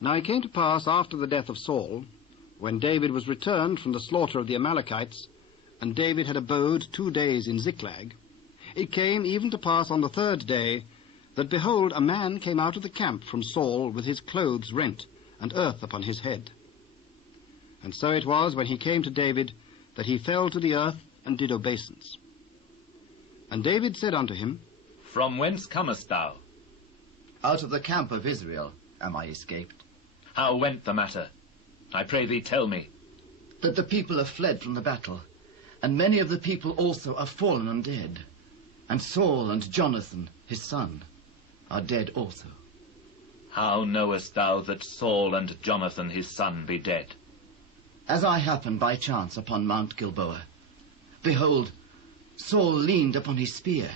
Now it came to pass after the death of Saul, when David was returned from the slaughter of the Amalekites, and David had abode 2 days in Ziklag, it came even to pass on the 3rd day, that, behold, a man came out of the camp from Saul with his clothes rent, and earth upon his head. And so it was, when he came to David, that he fell to the earth, and did obeisance. And David said unto him, From whence comest thou? Out of the camp of Israel am I escaped. How went the matter? I pray thee, tell me. That the people have fled from the battle, and many of the people also are fallen and dead. And Saul and Jonathan, his son, are dead also. How knowest thou that Saul and Jonathan his son be dead? As I happened by chance upon Mount Gilboa, behold, Saul leaned upon his spear,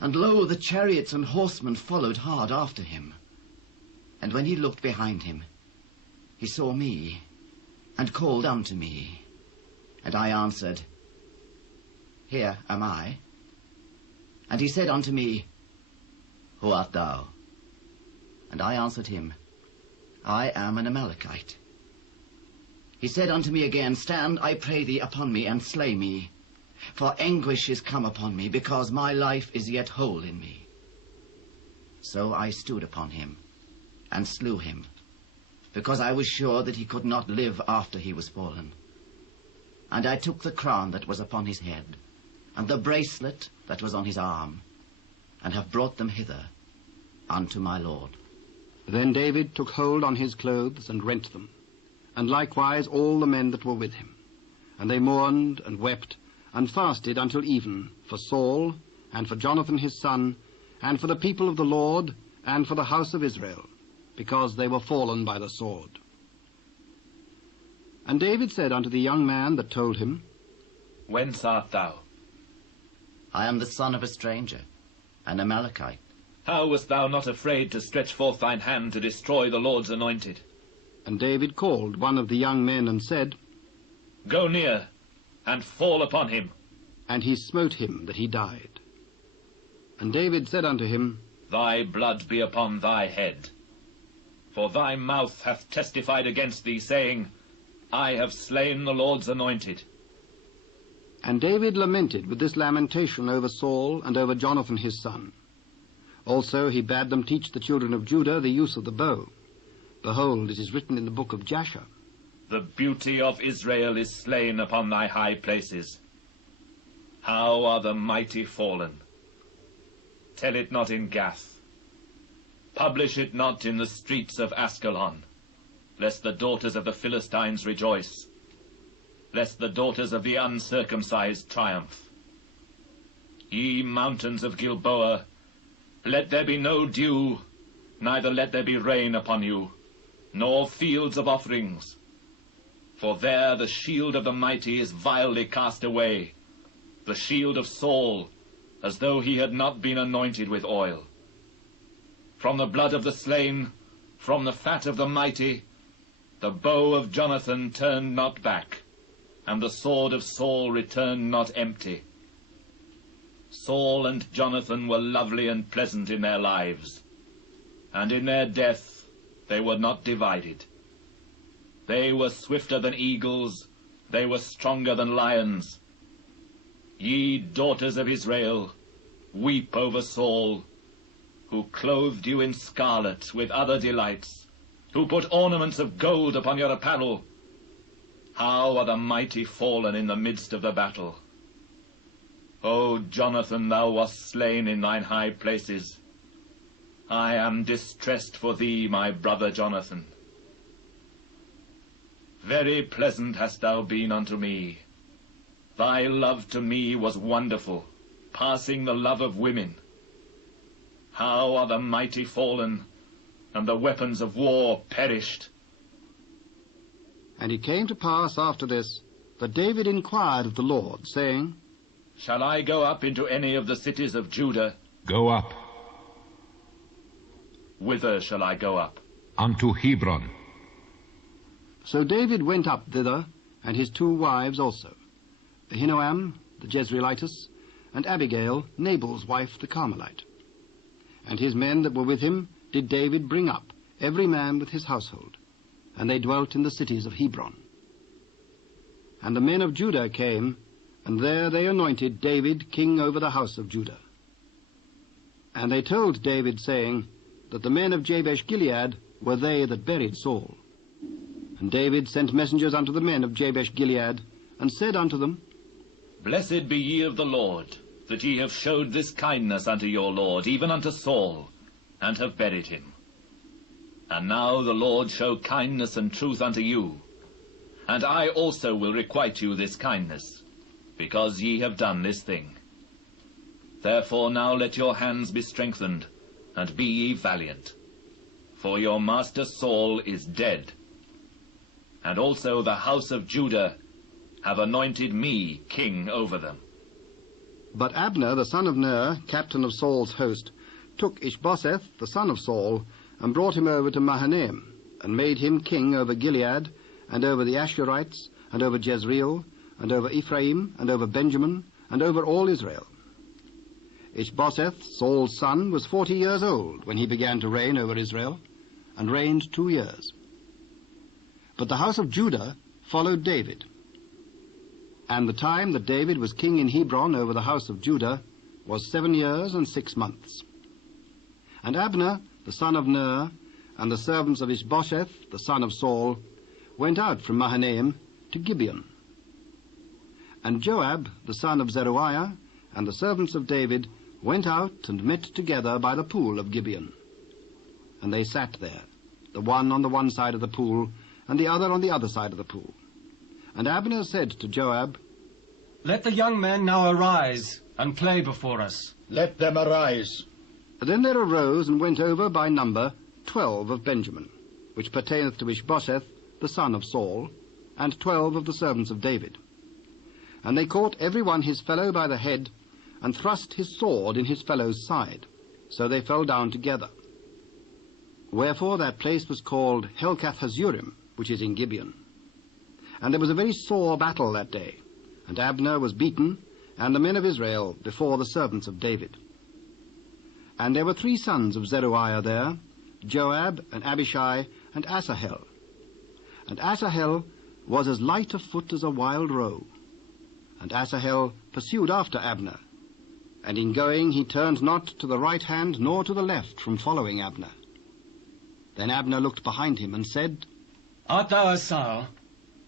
and lo, the chariots and horsemen followed hard after him. And when he looked behind him, he saw me, and called unto me. And I answered, Here am I. And he said unto me, Who art thou? And I answered him, I am an Amalekite. He said unto me again, Stand, I pray thee, upon me, and slay me. For anguish is come upon me, because my life is yet whole in me. So I stood upon him, and slew him, because I was sure that he could not live after he was fallen. And I took the crown that was upon his head, and the bracelet that was on his arm, and have brought them hither unto my Lord. Then David took hold on his clothes, and rent them, and likewise all the men that were with him. And they mourned, and wept, and fasted until even, for Saul, and for Jonathan his son, and for the people of the Lord, and for the house of Israel, because they were fallen by the sword. And David said unto the young man that told him, Whence art thou? I am the son of a stranger, an Amalekite. How wast thou not afraid to stretch forth thine hand to destroy the Lord's anointed? And David called one of the young men, and said, Go near, and fall upon him. And he smote him that he died. And David said unto him, Thy blood be upon thy head. For thy mouth hath testified against thee, saying, I have slain the Lord's anointed. And David lamented with this lamentation over Saul and over Jonathan his son. Also he bade them teach the children of Judah the use of the bow. Behold, it is written in the book of Jasher, The beauty of Israel is slain upon thy high places. How are the mighty fallen? Tell it not in Gath. Publish it not in the streets of Askelon, lest the daughters of the Philistines rejoice, lest the daughters of the uncircumcised triumph. Ye mountains of Gilboa, let there be no dew, neither let there be rain upon you, nor fields of offerings. For there the shield of the mighty is vilely cast away, the shield of Saul, as though he had not been anointed with oil. From the blood of the slain, from the fat of the mighty, the bow of Jonathan turned not back, and the sword of Saul returned not empty. Saul and Jonathan were lovely and pleasant in their lives, and in their death they were not divided. They were swifter than eagles, they were stronger than lions. Ye daughters of Israel, weep over Saul, who clothed you in scarlet with other delights, who put ornaments of gold upon your apparel. How are the mighty fallen in the midst of the battle! O Jonathan, thou wast slain in thine high places. I am distressed for thee, my brother Jonathan. Very pleasant hast thou been unto me. Thy love to me was wonderful, passing the love of women. How are the mighty fallen, and the weapons of war perished! And it came to pass after this, that David inquired of the Lord, saying, Shall I go up into any of the cities of Judah? Go up. Whither shall I go up? Unto Hebron. So David went up thither, and his 2 wives also, Ahinoam the Jezreelitess, and Abigail, Nabal's wife, the Carmelite. And his men that were with him did David bring up, every man with his household, and they dwelt in the cities of Hebron. And the men of Judah came, and there they anointed David king over the house of Judah. And they told David, saying, that the men of Jabesh-Gilead were they that buried Saul. And David sent messengers unto the men of Jabesh-Gilead, and said unto them, Blessed be ye of the Lord, that ye have showed this kindness unto your Lord, even unto Saul, and have buried him. And now the Lord show kindness and truth unto you, and I also will requite you this kindness, because ye have done this thing. Therefore now let your hands be strengthened, and be ye valiant. For your master Saul is dead, and also the house of Judah have anointed me king over them. But Abner, the son of Ner, captain of Saul's host, took Ishbosheth, the son of Saul, and brought him over to Mahanaim, and made him king over Gilead, and over the Ashurites, and over Jezreel, and over Ephraim, and over Benjamin, and over all Israel. Ishbosheth, Saul's son, was 40 years old when he began to reign over Israel, and reigned 2 years. But the house of Judah followed David. And the time that David was king in Hebron over the house of Judah was 7 years and 6 months. And Abner, the son of Ner, and the servants of Ishbosheth, the son of Saul, went out from Mahanaim to Gibeon. And Joab, the son of Zeruiah, and the servants of David went out and met together by the pool of Gibeon. And they sat there, the one on the one side of the pool, and the other on the other side of the pool. And Abner said to Joab, Let the young men now arise, and play before us. Let them arise. Then there arose and went over by number 12 of Benjamin, which pertaineth to Ishbosheth, the son of Saul, and 12 of the servants of David. And they caught every one his fellow by the head, and thrust his sword in his fellow's side. So they fell down together. Wherefore that place was called Helkath-Hazurim, which is in Gibeon. And there was a very sore battle that day, and Abner was beaten, and the men of Israel before the servants of David. And there were 3 sons of Zeruiah there, Joab, and Abishai, and Asahel. And Asahel was as light of foot as a wild roe. And Asahel pursued after Abner, and in going he turned not to the right hand nor to the left from following Abner. Then Abner looked behind him and said, Art thou Asahel?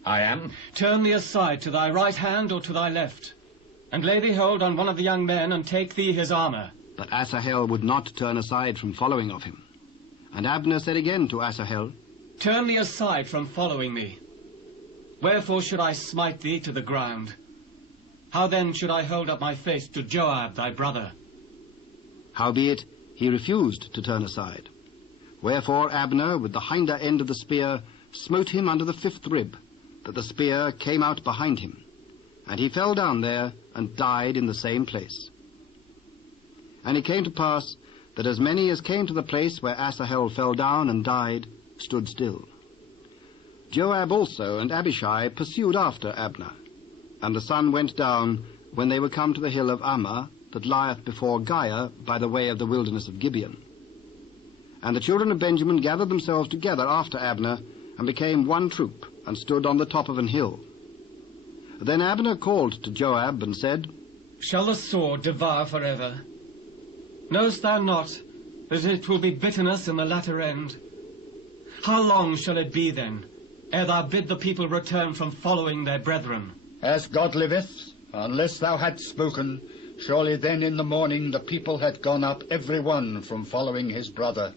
I am. Turn thee aside to thy right hand or to thy left, and lay thee hold on one of the young men, and take thee his armor. But Asahel would not turn aside from following of him. And Abner said again to Asahel, Turn thee aside from following me. Wherefore should I smite thee to the ground? How then should I hold up my face to Joab thy brother? Howbeit he refused to turn aside. Wherefore Abner, with the hinder end of the spear, smote him under the 5th rib, that the spear came out behind him. And he fell down there, and died in the same place. And it came to pass, that as many as came to the place where Asahel fell down and died, stood still. Joab also and Abishai pursued after Abner. And the sun went down when they were come to the hill of Ammah, that lieth before Giah, by the way of the wilderness of Gibeon. And the children of Benjamin gathered themselves together after Abner, and became one troop, and stood on the top of an hill. Then Abner called to Joab, and said, Shall the sword devour forever? Knowest thou not that it will be bitterness in the latter end? How long shall it be then, ere thou bid the people return from following their brethren? As God liveth, unless thou hadst spoken, surely then in the morning the people had gone up every one from following his brother.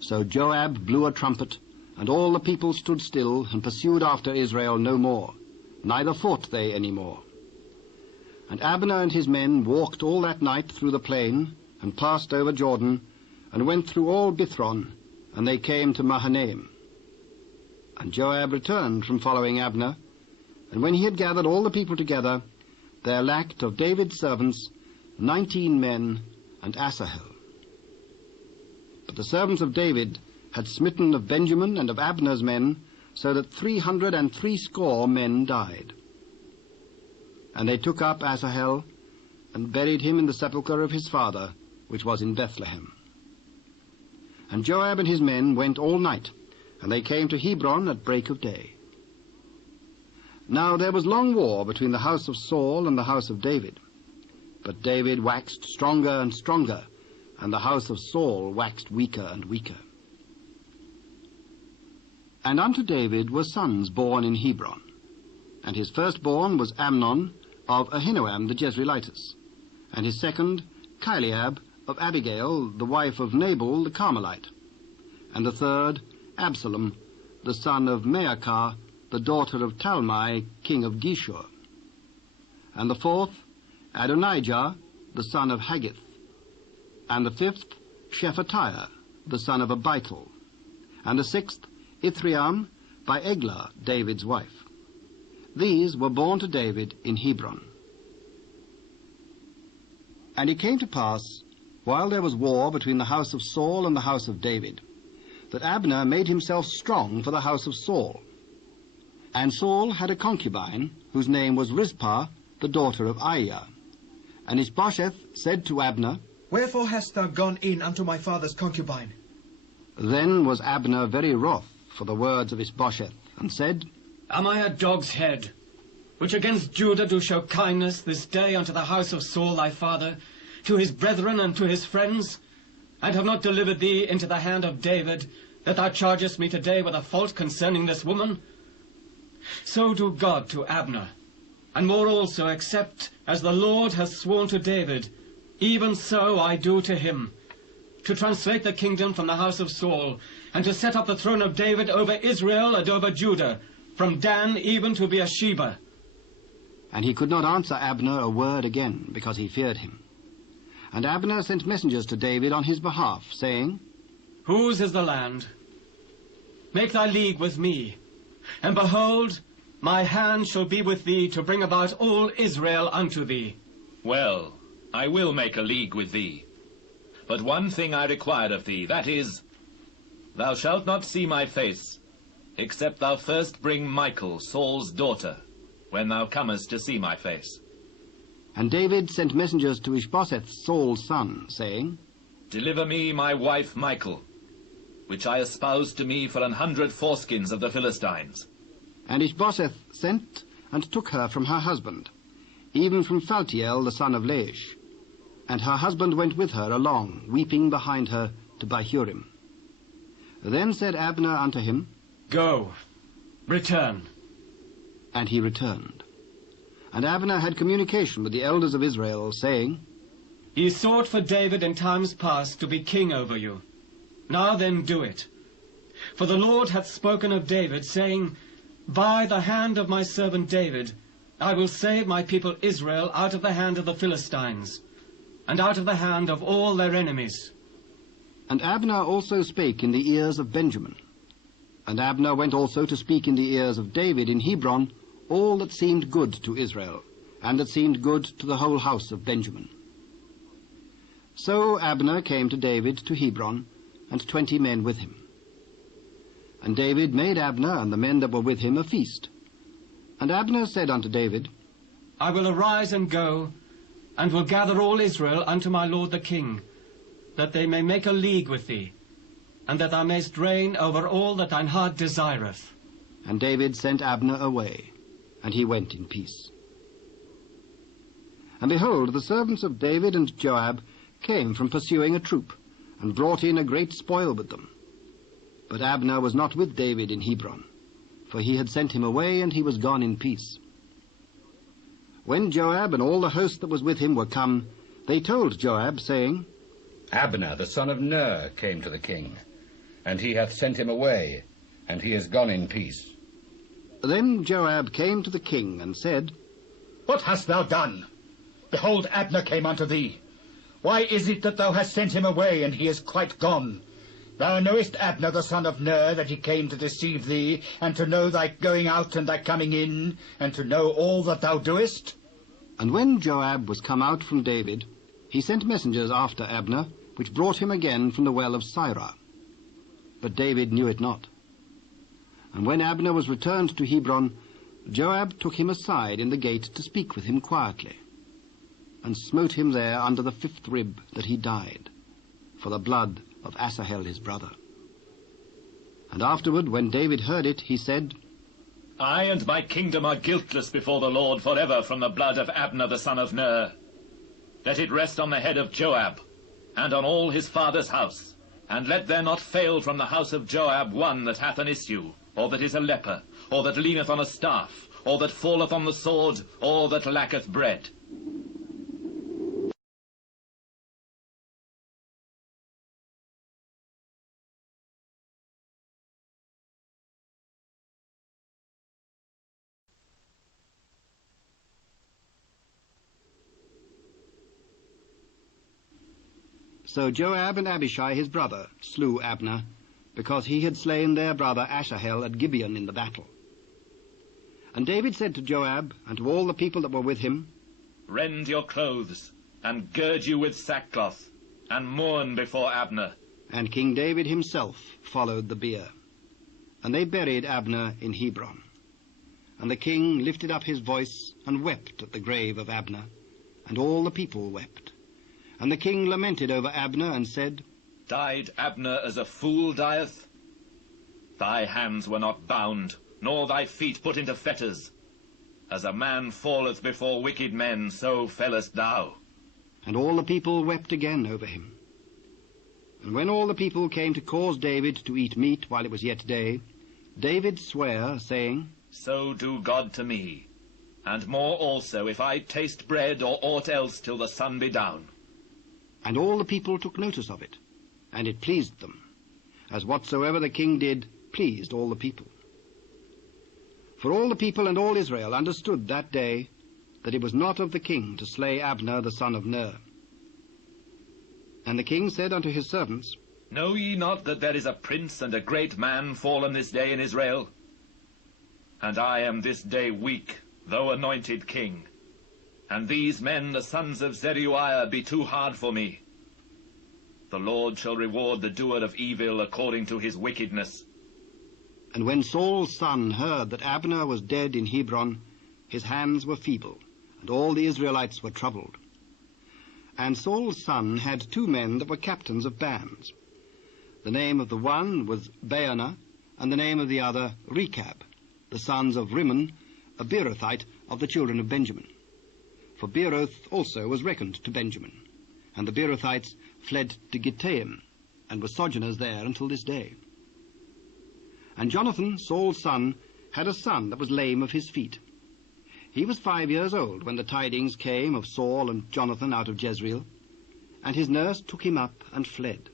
So Joab blew a trumpet, and all the people stood still, and pursued after Israel no more, neither fought they any more. And Abner and his men walked all that night through the plain, and passed over Jordan, and went through all Bithron, and they came to Mahanaim. And Joab returned from following Abner, and when he had gathered all the people together, there lacked of David's servants 19 men and Asahel. But the servants of David had smitten of Benjamin and of Abner's men, so that 360 men died. And they took up Asahel, and buried him in the sepulchre of his father, which was in Bethlehem. And And Joab and his men went all night, and they came to Hebron at break of day. Now there was long war between the house of Saul and the house of David. But David waxed stronger and stronger, and the house of Saul waxed weaker and weaker. And unto David were sons born in Hebron. And his firstborn was Amnon of Ahinoam the Jezreelitess, and his second Chileab of Abigail, the wife of Nabal the Carmelite, and the third Absalom, the son of Maacah, the daughter of Talmai, king of Geshur, and the fourth Adonijah, the son of Haggith, and the fifth Shephatiah, the son of Abital, and the sixth Ithream by Eglah, David's wife. These were born to David in Hebron. And it came to pass, while there was war between the house of Saul and the house of David, that Abner made himself strong for the house of Saul. And Saul had a concubine, whose name was Rizpah, the daughter of Aiah. And Ishbosheth said to Abner, Wherefore hast thou gone in unto my father's concubine? Then was Abner very wroth for the words of Ishbosheth, and said, Am I a dog's head, which against Judah do show kindness this day unto the house of Saul thy father, to his brethren and to his friends, and have not delivered thee into the hand of David, that thou chargest me today with a fault concerning this woman? So do God to Abner, and more also, except as the Lord hath sworn to David, even so I do to him, to translate the kingdom from the house of Saul, and to set up the throne of David over Israel and over Judah, from Dan even to Beersheba. And he could not answer Abner a word again, because he feared him. And Abner sent messengers to David on his behalf, saying, Whose is the land? Make thy league with me, and behold, my hand shall be with thee to bring about all Israel unto thee. Well, I will make a league with thee. But one thing I require of thee, that is, thou shalt not see my face, except thou first bring Michal, Saul's daughter, when thou comest to see my face. And David sent messengers to Ishbosheth, Saul's son, saying, Deliver me my wife Michal, which I espoused to me for 100 foreskins of the Philistines. And Ishbosheth sent and took her from her husband, even from Phaltiel the son of Laish. And her husband went with her along, weeping behind her to Bahurim. Then said Abner unto him, Go, return. And he returned. And Abner had communication with the elders of Israel, saying, Ye sought for David in times past to be king over you. Now then do it. For the Lord hath spoken of David, saying, By the hand of my servant David I will save my people Israel out of the hand of the Philistines, and out of the hand of all their enemies. And Abner also spake in the ears of Benjamin. And Abner went also to speak in the ears of David in Hebron all that seemed good to Israel, and that seemed good to the whole house of Benjamin. So Abner came to David to Hebron, and 20 men with him. And David made Abner and the men that were with him a feast. And Abner said unto David, I will arise and go, and will gather all Israel unto my lord the king, that they may make a league with thee, and that thou mayst reign over all that thine heart desireth. And David sent Abner away, and he went in peace. And behold, the servants of David and Joab came from pursuing a troop, and brought in a great spoil with them. But Abner was not with David in Hebron, for he had sent him away, and he was gone in peace. When Joab and all the host that was with him were come, they told Joab, saying, Abner the son of Ner came to the king, and he hath sent him away, and he is gone in peace. Then Joab came to the king, and said, What hast thou done? Behold, Abner came unto thee. Why is it that thou hast sent him away, and he is quite gone? Thou knowest Abner the son of Ner, that he came to deceive thee, and to know thy going out and thy coming in, and to know all that thou doest? And when Joab was come out from David, he sent messengers after Abner, which brought him again from the well of Sirah. But David knew it not. And when Abner was returned to Hebron, Joab took him aside in the gate to speak with him quietly, and smote him there under the 5th rib, that he died, for the blood of Asahel his brother. And afterward, when David heard it, he said, I and my kingdom are guiltless before the Lord forever from the blood of Abner the son of Ner. Let it rest on the head of Joab, and on all his father's house, and let there not fail from the house of Joab one that hath an issue, or that is a leper, or that leaneth on a staff, or that falleth on the sword, or that lacketh bread. So Joab and Abishai his brother slew Abner, because he had slain their brother Asahel at Gibeon in the battle. And David said to Joab and to all the people that were with him, Rend your clothes, and gird you with sackcloth, and mourn before Abner. And King David himself followed the bier. And they buried Abner in Hebron. And the king lifted up his voice and wept at the grave of Abner, and all the people wept. And the king lamented over Abner and said, Died Abner as a fool dieth? Thy hands were not bound, nor thy feet put into fetters. As a man falleth before wicked men, so fellest thou. And all the people wept again over him. And when all the people came to cause David to eat meat while it was yet day, David sware, saying, So do God to me, and more also, if I taste bread or aught else till the sun be down. And all the people took notice of it, and it pleased them, as whatsoever the king did pleased all the people. For all the people and all Israel understood that day that it was not of the king to slay Abner the son of Ner. And the king said unto his servants, Know ye not that there is a prince and a great man fallen this day in Israel? And I am this day weak, though anointed king. And these men, the sons of Zeruiah, be too hard for me. The Lord shall reward the doer of evil according to his wickedness. And when Saul's son heard that Abner was dead in Hebron, his hands were feeble, and all the Israelites were troubled. And Saul's son had 2 men that were captains of bands. The name of the one was Baanah, and the name of the other Rechab, the sons of Rimmon, a Beerothite of the children of Benjamin. For Beeroth also was reckoned to Benjamin, and the Beerothites fled to Gittaim, and were sojourners there until this day. And Jonathan, Saul's son, had a son that was lame of his feet. He was 5 years old when the tidings came of Saul and Jonathan out of Jezreel, and his nurse took him up and fled.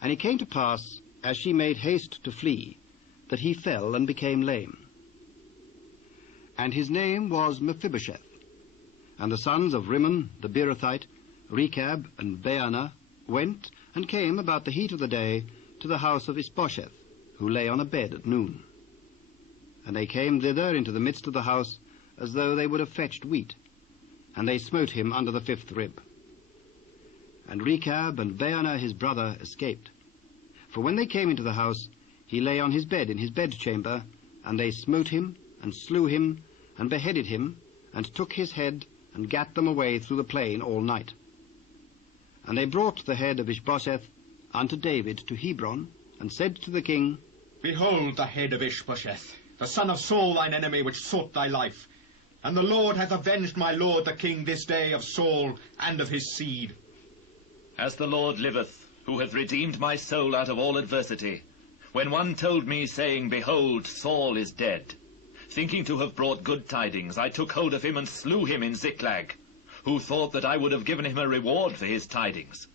And it came to pass, as she made haste to flee, that he fell and became lame. And his name was Mephibosheth. And the sons of Rimmon the Beerothite, Rechab and Baanah, went and came about the heat of the day to the house of Ishbosheth, who lay on a bed at noon. And they came thither into the midst of the house, as though they would have fetched wheat. And they smote him under the 5th rib. And Rechab and Baanah his brother escaped. For when they came into the house, he lay on his bed in his bedchamber, and they smote him, and slew him, and beheaded him, and took his head, and gat them away through the plain all night. And they brought the head of Ishbosheth unto David to Hebron, and said to the king, Behold the head of Ishbosheth, the son of Saul thine enemy, which sought thy life. And the Lord hath avenged my lord the king this day of Saul and of his seed. As the Lord liveth, who hath redeemed my soul out of all adversity, when one told me, saying, Behold, Saul is dead, thinking to have brought good tidings, I took hold of him and slew him in Ziklag, who thought that I would have given him a reward for his tidings.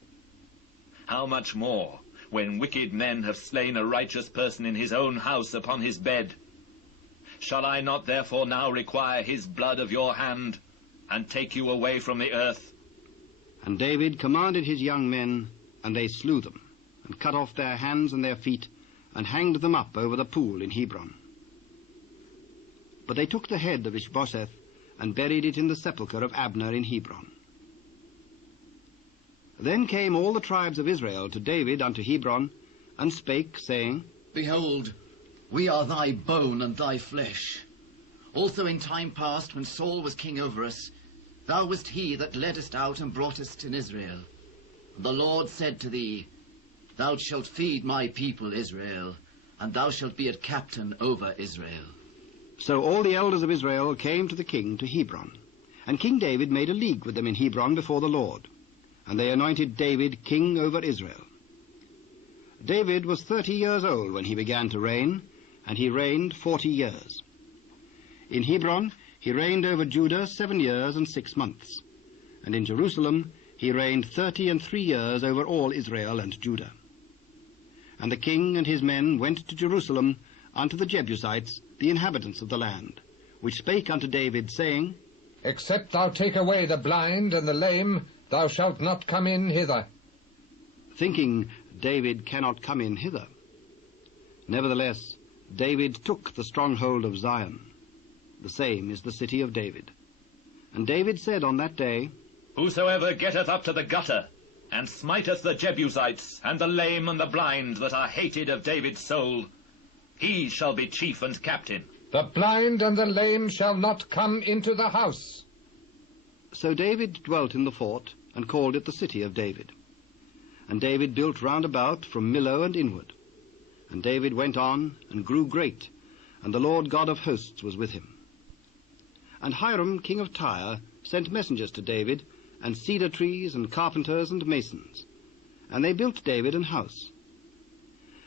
How much more, when wicked men have slain a righteous person in his own house upon his bed? Shall I not therefore now require his blood of your hand, and take you away from the earth? And David commanded his young men, and they slew them, and cut off their hands and their feet, and hanged them up over the pool in Hebron. But they took the head of Ishbosheth, and buried it in the sepulchre of Abner in Hebron. Then came all the tribes of Israel to David unto Hebron, and spake, saying, Behold, we are thy bone and thy flesh. Also in time past, when Saul was king over us, thou wast he that leddest out and broughtest in Israel. The Lord said to thee, Thou shalt feed my people Israel, and thou shalt be a captain over Israel. So all the elders of Israel came to the king to Hebron, and King David made a league with them in Hebron before the Lord, and they anointed David king over Israel. David was 30 years old when he began to reign, and he reigned 40 years. In Hebron he reigned over Judah 7 years and 6 months, and in Jerusalem he reigned 33 years over all Israel and Judah. And the king and his men went to Jerusalem unto the Jebusites, the inhabitants of the land, which spake unto David, saying, Except thou take away the blind and the lame, thou shalt not come in hither. Thinking, David cannot come in hither. Nevertheless, David took the stronghold of Zion. The same is the city of David. And David said on that day, Whosoever getteth up to the gutter, and smiteth the Jebusites, and the lame and the blind that are hated of David's soul, he shall be chief and captain. The blind and the lame shall not come into the house. So David dwelt in the fort, and called it the city of David. And David built round about from Millo and inward. And David went on, and grew great, and the Lord God of hosts was with him. And Hiram king of Tyre sent messengers to David, and cedar trees, and carpenters, and masons. And they built David an house.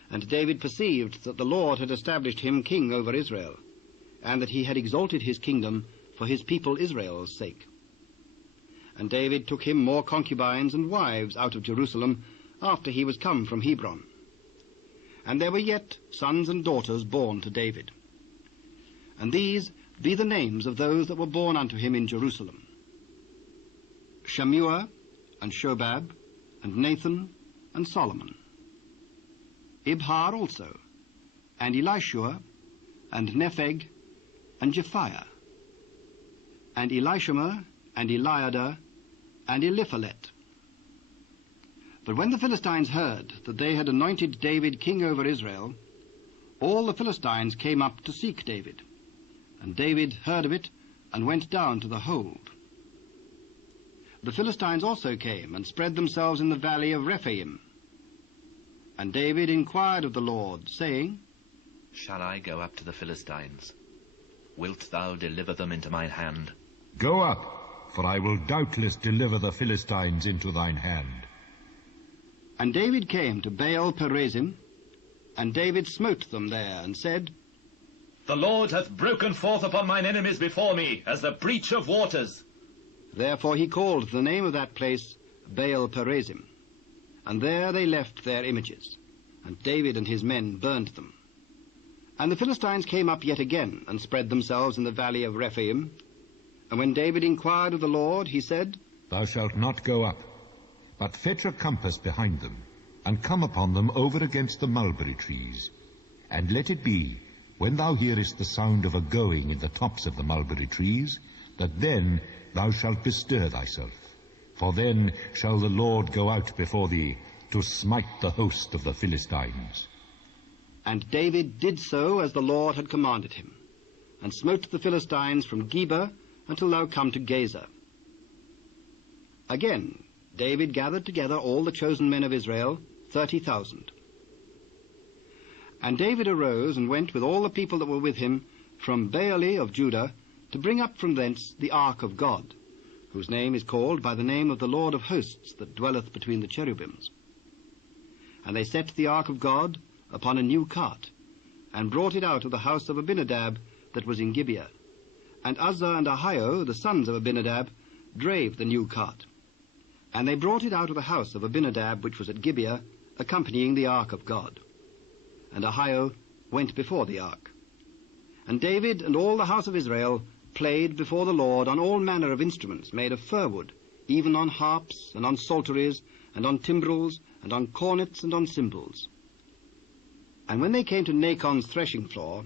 And David perceived that the Lord had established him king over Israel, and that he had exalted his kingdom for his people Israel's sake. And David took him more concubines and wives out of Jerusalem after he was come from Hebron. And there were yet sons and daughters born to David. And these be the names of those that were born unto him in Jerusalem: Shammua, and Shobab, and Nathan, and Solomon. Ibhar also, and Elishua, and Nepheg, and Japhiah, and Elishama, and Eliada, and Eliphalet. But when the Philistines heard that they had anointed David king over Israel, all the Philistines came up to seek David. And David heard of it, and went down to the hold. The Philistines also came, and spread themselves in the valley of Rephaim. And David inquired of the Lord, saying, Shall I go up to the Philistines? Wilt thou deliver them into mine hand? Go up, for I will doubtless deliver the Philistines into thine hand. And David came to Baal Perazim, and David smote them there, and said, The Lord hath broken forth upon mine enemies before me, as the breach of waters. Therefore he called the name of that place Baal Perazim. And there they left their images, and David and his men burned them. And the Philistines came up yet again, and spread themselves in the valley of Rephaim. And when David inquired of the Lord, he said, Thou shalt not go up, but fetch a compass behind them, and come upon them over against the mulberry trees. And let it be, when thou hearest the sound of a going in the tops of the mulberry trees, that then thou shalt bestir thyself. For then shall the Lord go out before thee to smite the host of the Philistines. And David did so as the Lord had commanded him, and smote the Philistines from Geba until thou come to Gaza. Again David gathered together all the chosen men of Israel, 30,000. And David arose and went with all the people that were with him from Baale of Judah to bring up from thence the ark of God, whose name is called by the name of the Lord of hosts that dwelleth between the cherubims. And they set the ark of God upon a new cart, and brought it out of the house of Abinadab that was in Gibeah. And Uzzah and Ahio, the sons of Abinadab, drave the new cart. And they brought it out of the house of Abinadab which was at Gibeah, accompanying the ark of God. And Ahio went before the ark. And David and all the house of Israel played before the Lord on all manner of instruments made of fir wood, even on harps, and on psalteries, and on timbrels, and on cornets, and on cymbals. And when they came to Nachon's threshing floor,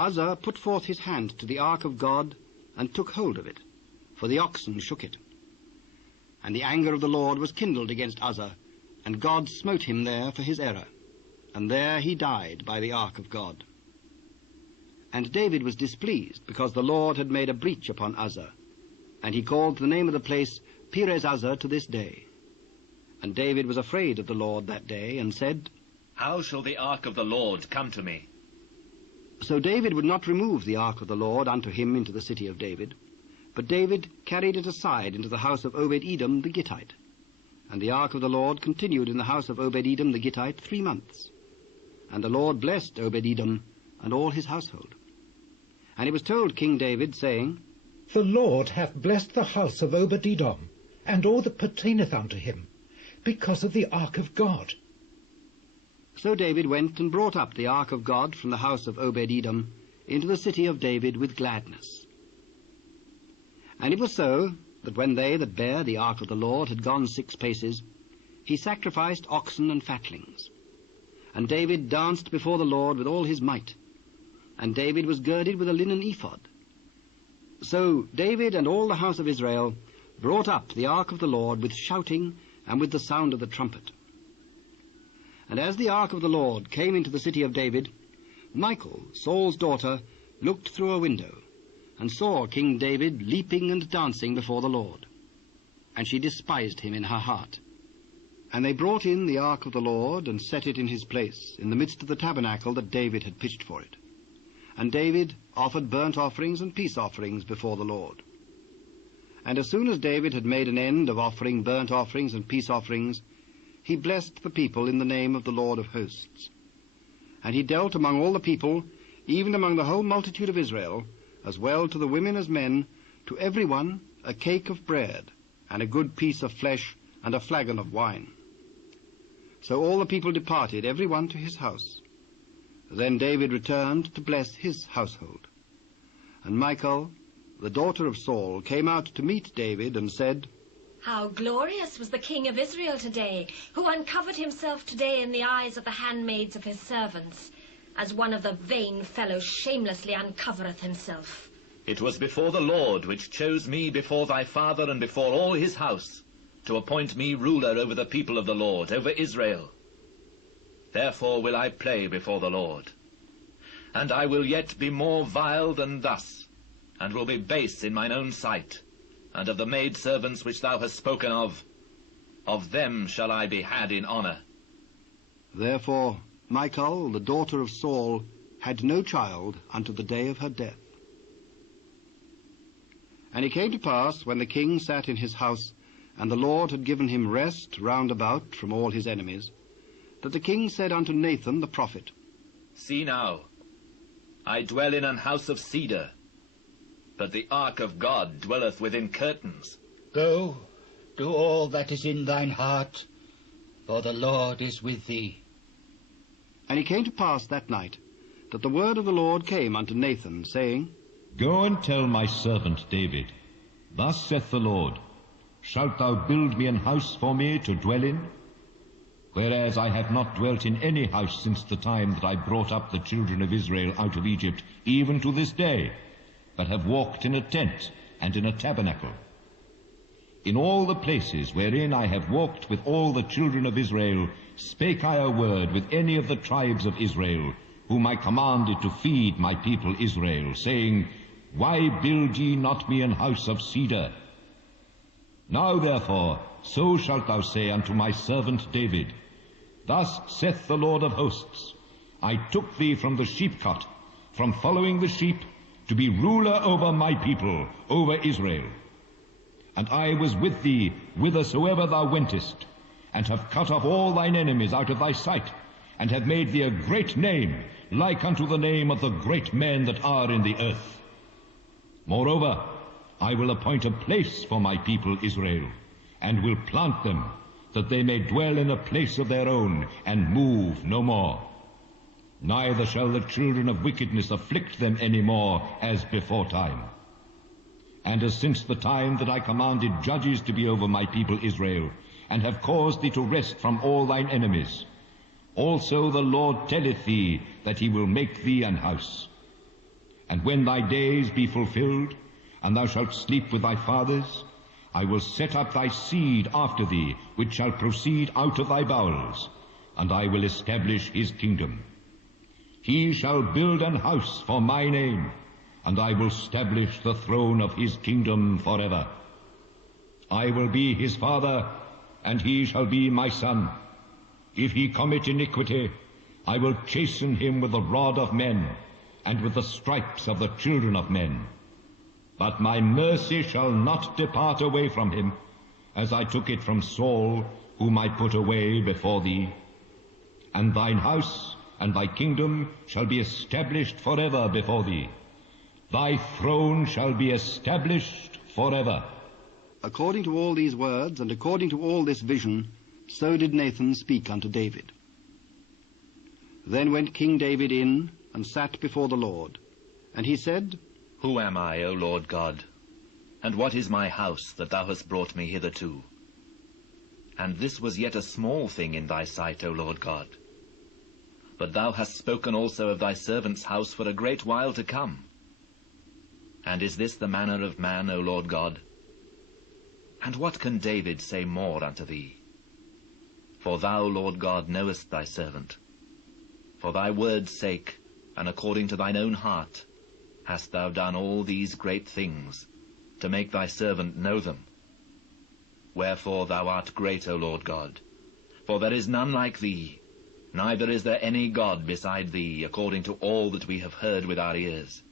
Uzzah put forth his hand to the ark of God, and took hold of it, for the oxen shook it. And the anger of the Lord was kindled against Uzzah, and God smote him there for his error, and there he died by the ark of God. And David was displeased, because the Lord had made a breach upon Uzzah, and he called the name of the place Perez Uzzah to this day. And David was afraid of the Lord that day, and said, How shall the ark of the Lord come to me? So David would not remove the ark of the Lord unto him into the city of David, but David carried it aside into the house of Obed-Edom the Gittite. And the ark of the Lord continued in the house of Obed-Edom the Gittite 3 months. And the Lord blessed Obed-Edom and all his household. And it was told King David, saying, The Lord hath blessed the house of Obed-Edom, and all that pertaineth unto him, because of the ark of God. So David went and brought up the ark of God from the house of Obed-Edom into the city of David with gladness. And it was so, that when they that bare the ark of the Lord had gone 6 paces, he sacrificed oxen and fatlings. And David danced before the Lord with all his might. And David was girded with a linen ephod. So David and all the house of Israel brought up the ark of the Lord with shouting and with the sound of the trumpet. And as the ark of the Lord came into the city of David, Michal, Saul's daughter, looked through a window, and saw King David leaping and dancing before the Lord. And she despised him in her heart. And they brought in the ark of the Lord, and set it in his place, in the midst of the tabernacle that David had pitched for it. And David offered burnt offerings and peace offerings before the Lord. And as soon as David had made an end of offering burnt offerings and peace offerings, he blessed the people in the name of the Lord of hosts. And he dealt among all the people, even among the whole multitude of Israel, as well to the women as men, to every one a cake of bread, and a good piece of flesh, and a flagon of wine. So all the people departed, every one to his house. Then David returned to bless his household. And Michal, the daughter of Saul, came out to meet David, and said, How glorious was the king of Israel today, who uncovered himself today in the eyes of the handmaids of his servants, as one of the vain fellows shamelessly uncovereth himself. It was before the Lord which chose me before thy father and before all his house, to appoint me ruler over the people of the Lord, over Israel. Therefore will I play before the Lord. And I will yet be more vile than thus, and will be base in mine own sight. And of the maidservants which thou hast spoken of them shall I be had in honour. Therefore Michal, the daughter of Saul, had no child unto the day of her death. And it came to pass, when the king sat in his house, and the Lord had given him rest round about from all his enemies, that the king said unto Nathan the prophet, See now, I dwell in an house of cedar, but the ark of God dwelleth within curtains. Go, do all that is in thine heart, for the Lord is with thee. And it came to pass that night, that the word of the Lord came unto Nathan, saying, Go and tell my servant David, Thus saith the Lord, Shalt thou build me an house for me to dwell in? Whereas I have not dwelt in any house since the time that I brought up the children of Israel out of Egypt, even to this day, but have walked in a tent and in a tabernacle. In all the places wherein I have walked with all the children of Israel, spake I a word with any of the tribes of Israel, whom I commanded to feed my people Israel, saying, Why build ye not me an house of cedar? Now therefore, so shalt thou say unto my servant David, Thus saith the Lord of hosts, I took thee from the sheepcote, from following the sheep, to be ruler over my people, over Israel. And I was with thee whithersoever thou wentest, and have cut off all thine enemies out of thy sight, and have made thee a great name, like unto the name of the great men that are in the earth. Moreover, I will appoint a place for my people Israel, and will plant them, that they may dwell in a place of their own, and move no more. Neither shall the children of wickedness afflict them any more, as before time. And as since the time that I commanded judges to be over my people Israel, and have caused thee to rest from all thine enemies, also the Lord telleth thee that he will make thee an house. And when thy days be fulfilled, and thou shalt sleep with thy fathers, I will set up thy seed after thee, which shall proceed out of thy bowels, and I will establish his kingdom. He shall build an house for my name, and I will establish the throne of his kingdom forever. I will be his father, and he shall be my son. If he commit iniquity, I will chasten him with the rod of men, and with the stripes of the children of men. But my mercy shall not depart away from him, as I took it from Saul, whom I put away before thee. And thine house and thy kingdom shall be established forever before thee. Thy throne shall be established forever. According to all these words, and according to all this vision, so did Nathan speak unto David. Then went King David in, and sat before the Lord. And he said, Who am I, O Lord God? And what is my house that thou hast brought me hitherto? And this was yet a small thing in thy sight, O Lord God. But thou hast spoken also of thy servant's house for a great while to come. And is this the manner of man, O Lord God? And what can David say more unto thee? For thou, Lord God, knowest thy servant. For thy word's sake, and according to thine own heart, hast thou done all these great things, to make thy servant know them. Wherefore thou art great, O Lord God, for there is none like thee, neither is there any God beside thee, according to all that we have heard with our ears.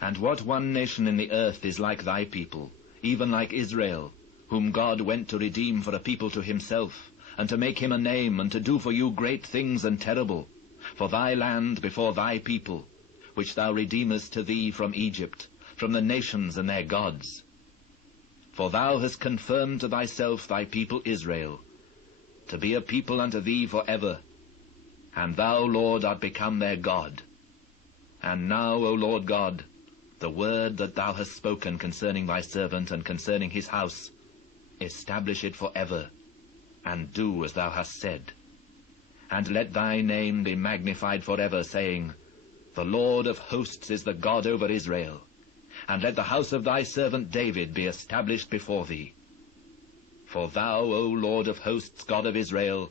And what one nation in the earth is like thy people, even like Israel, whom God went to redeem for a people to himself, and to make him a name, and to do for you great things and terrible, for thy land before thy people, which thou redeemest to thee from Egypt, from the nations and their gods. For thou hast confirmed to thyself thy people Israel, to be a people unto thee for ever, and thou, Lord, art become their God. And now, O Lord God, the word that thou hast spoken concerning thy servant and concerning his house, establish it for ever, and do as thou hast said. And let thy name be magnified forever, saying, The Lord of hosts is the God over Israel. And let the house of thy servant David be established before thee. For thou, O Lord of hosts, God of Israel,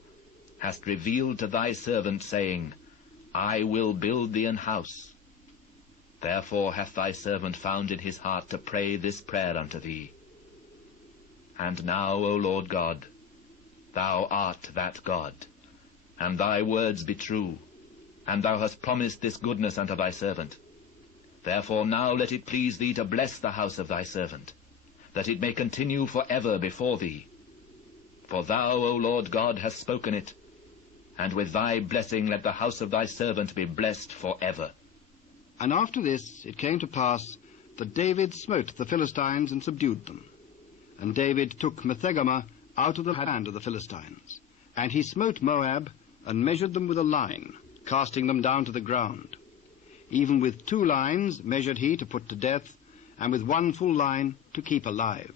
hast revealed to thy servant, saying, I will build thee an house. Therefore hath thy servant found in his heart to pray this prayer unto thee. And now, O Lord God, thou art that God, and thy words be true, and thou hast promised this goodness unto thy servant. Therefore now let it please thee to bless the house of thy servant, that it may continue for ever before thee. For thou, O Lord God, hast spoken it, and with thy blessing let the house of thy servant be blessed for ever. And after this it came to pass that David smote the Philistines and subdued them. And David took Methegama out of the hand of the Philistines. And he smote Moab, and measured them with a line, casting them down to the ground. Even with 2 lines measured he to put to death, and with 1 full line to keep alive.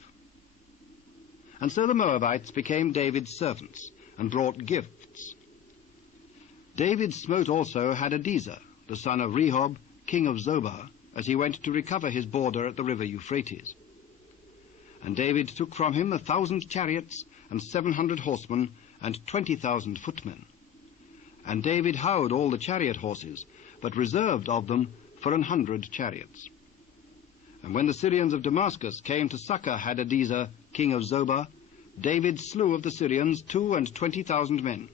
And so the Moabites became David's servants, and brought gifts. David smote also Hadadezer, the son of Rehob, king of Zobah, as he went to recover his border at the river Euphrates. And David took from him 1,000 chariots, and 700 horsemen, and 20,000 footmen. And David howed all the chariot horses, but reserved of them for 100 chariots. And when the Syrians of Damascus came to succor Hadadezer, king of Zobah, David slew of the Syrians 22,000 men.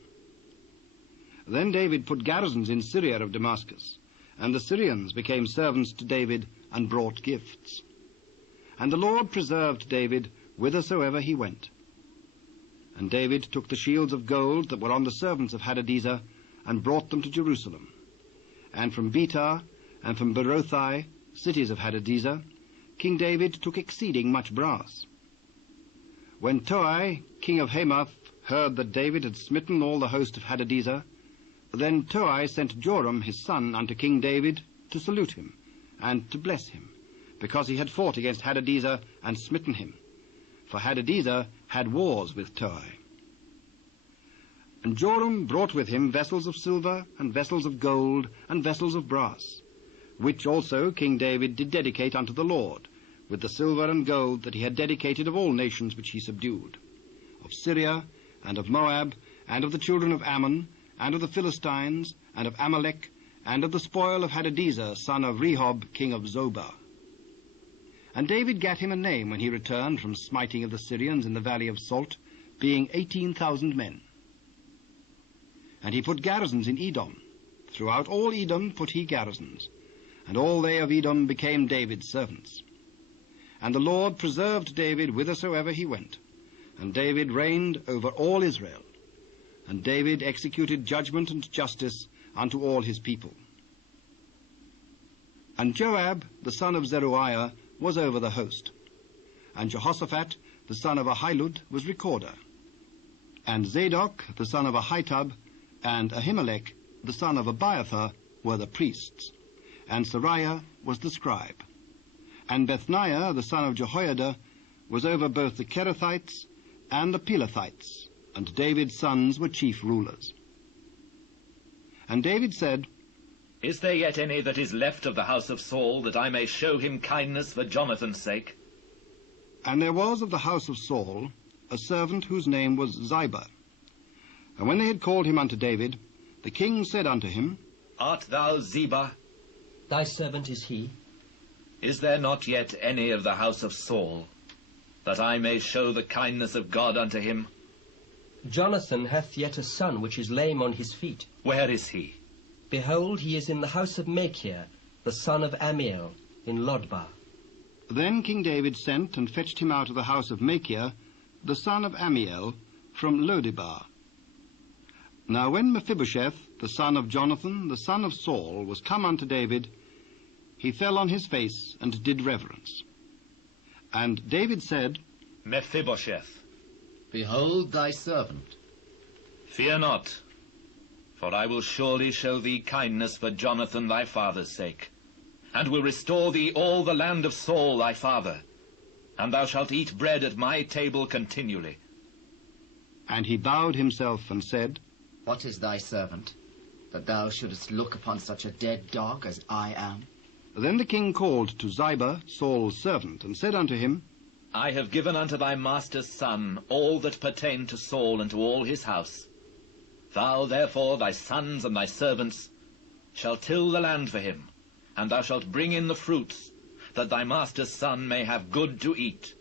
Then David put garrisons in Syria of Damascus, and the Syrians became servants to David, and brought gifts. And the Lord preserved David whithersoever he went. And David took the shields of gold that were on the servants of Hadadezer, and brought them to Jerusalem. And from Betah, and from Berothai, cities of Hadadezer, King David took exceeding much brass. When Toi, king of Hamath, heard that David had smitten all the host of Hadadezer, then Toi sent Joram his son unto King David to salute him, and to bless him, because he had fought against Hadadezer and smitten him. For Hadadezer had wars with Toi. And Joram brought with him vessels of silver, and vessels of gold, and vessels of brass, which also King David did dedicate unto the Lord, with the silver and gold that he had dedicated of all nations which he subdued, of Syria, and of Moab, and of the children of Ammon, and of the Philistines, and of Amalek, and of the spoil of Hadadezer, son of Rehob, king of Zobah. And David gat him a name when he returned from smiting of the Syrians in the valley of Salt, being 18,000 men. And he put garrisons in Edom. Throughout all Edom put he garrisons, and all they of Edom became David's servants. And the Lord preserved David whithersoever he went, and David reigned over all Israel. And David executed judgment and justice unto all his people. And Joab, the son of Zeruiah, was over the host. And Jehoshaphat, the son of Ahilud, was recorder. And Zadok, the son of Ahitub, and Ahimelech, the son of Abiathar, were the priests. And Sariah was the scribe. And Bethniah, the son of Jehoiada, was over both the Kerethites and the Pelethites, and David's sons were chief rulers. And David said, Is there yet any that is left of the house of Saul, that I may show him kindness for Jonathan's sake? And there was of the house of Saul a servant whose name was Ziba. And when they had called him unto David, the king said unto him, Art thou Ziba? Thy servant is he. Is there not yet any of the house of Saul, that I may show the kindness of God unto him? Jonathan hath yet a son which is lame on his feet. Where is he? Behold, he is in the house of Machir, the son of Amiel, in Lodbar. Then King David sent and fetched him out of the house of Machir, the son of Amiel, from Lodebar. Now when Mephibosheth, the son of Jonathan, the son of Saul, was come unto David, he fell on his face and did reverence. And David said, Mephibosheth. Behold thy servant. Fear not, for I will surely show thee kindness for Jonathan thy father's sake, and will restore thee all the land of Saul thy father, and thou shalt eat bread at my table continually. And he bowed himself and said, What is thy servant, that thou shouldest look upon such a dead dog as I am? Then the king called to Ziba, Saul's servant, and said unto him, I have given unto thy master's son all that pertain to Saul and to all his house. Thou therefore, thy sons and thy servants, shall till the land for him, and thou shalt bring in the fruits, that thy master's son may have good to eat.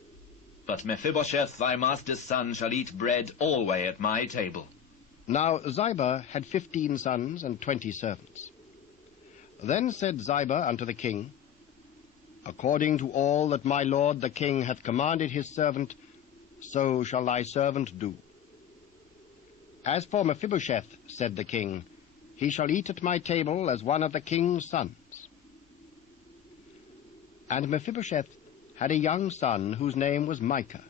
But Mephibosheth thy master's son shall eat bread alway at my table. Now Ziba had 15 sons and 20 servants. Then said Ziba unto the king, According to all that my lord the king hath commanded his servant, so shall thy servant do. As for Mephibosheth, said the king, he shall eat at my table as one of the king's sons. And Mephibosheth had a young son whose name was Micah,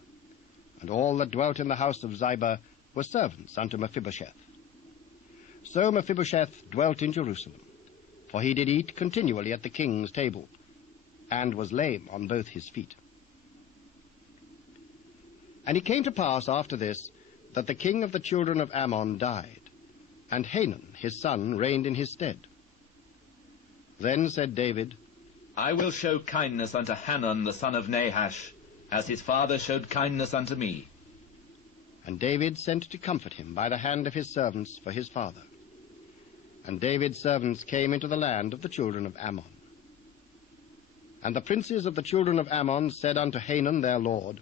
and all that dwelt in the house of Ziba were servants unto Mephibosheth. So Mephibosheth dwelt in Jerusalem, for he did eat continually at the king's table, and was lame on both his feet. And it came to pass after this, that the king of the children of Ammon died, and Hanun his son reigned in his stead. Then said David, I will show kindness unto Hanun the son of Nahash, as his father showed kindness unto me. And David sent to comfort him by the hand of his servants for his father. And David's servants came into the land of the children of Ammon. And the princes of the children of Ammon said unto Hanun their lord,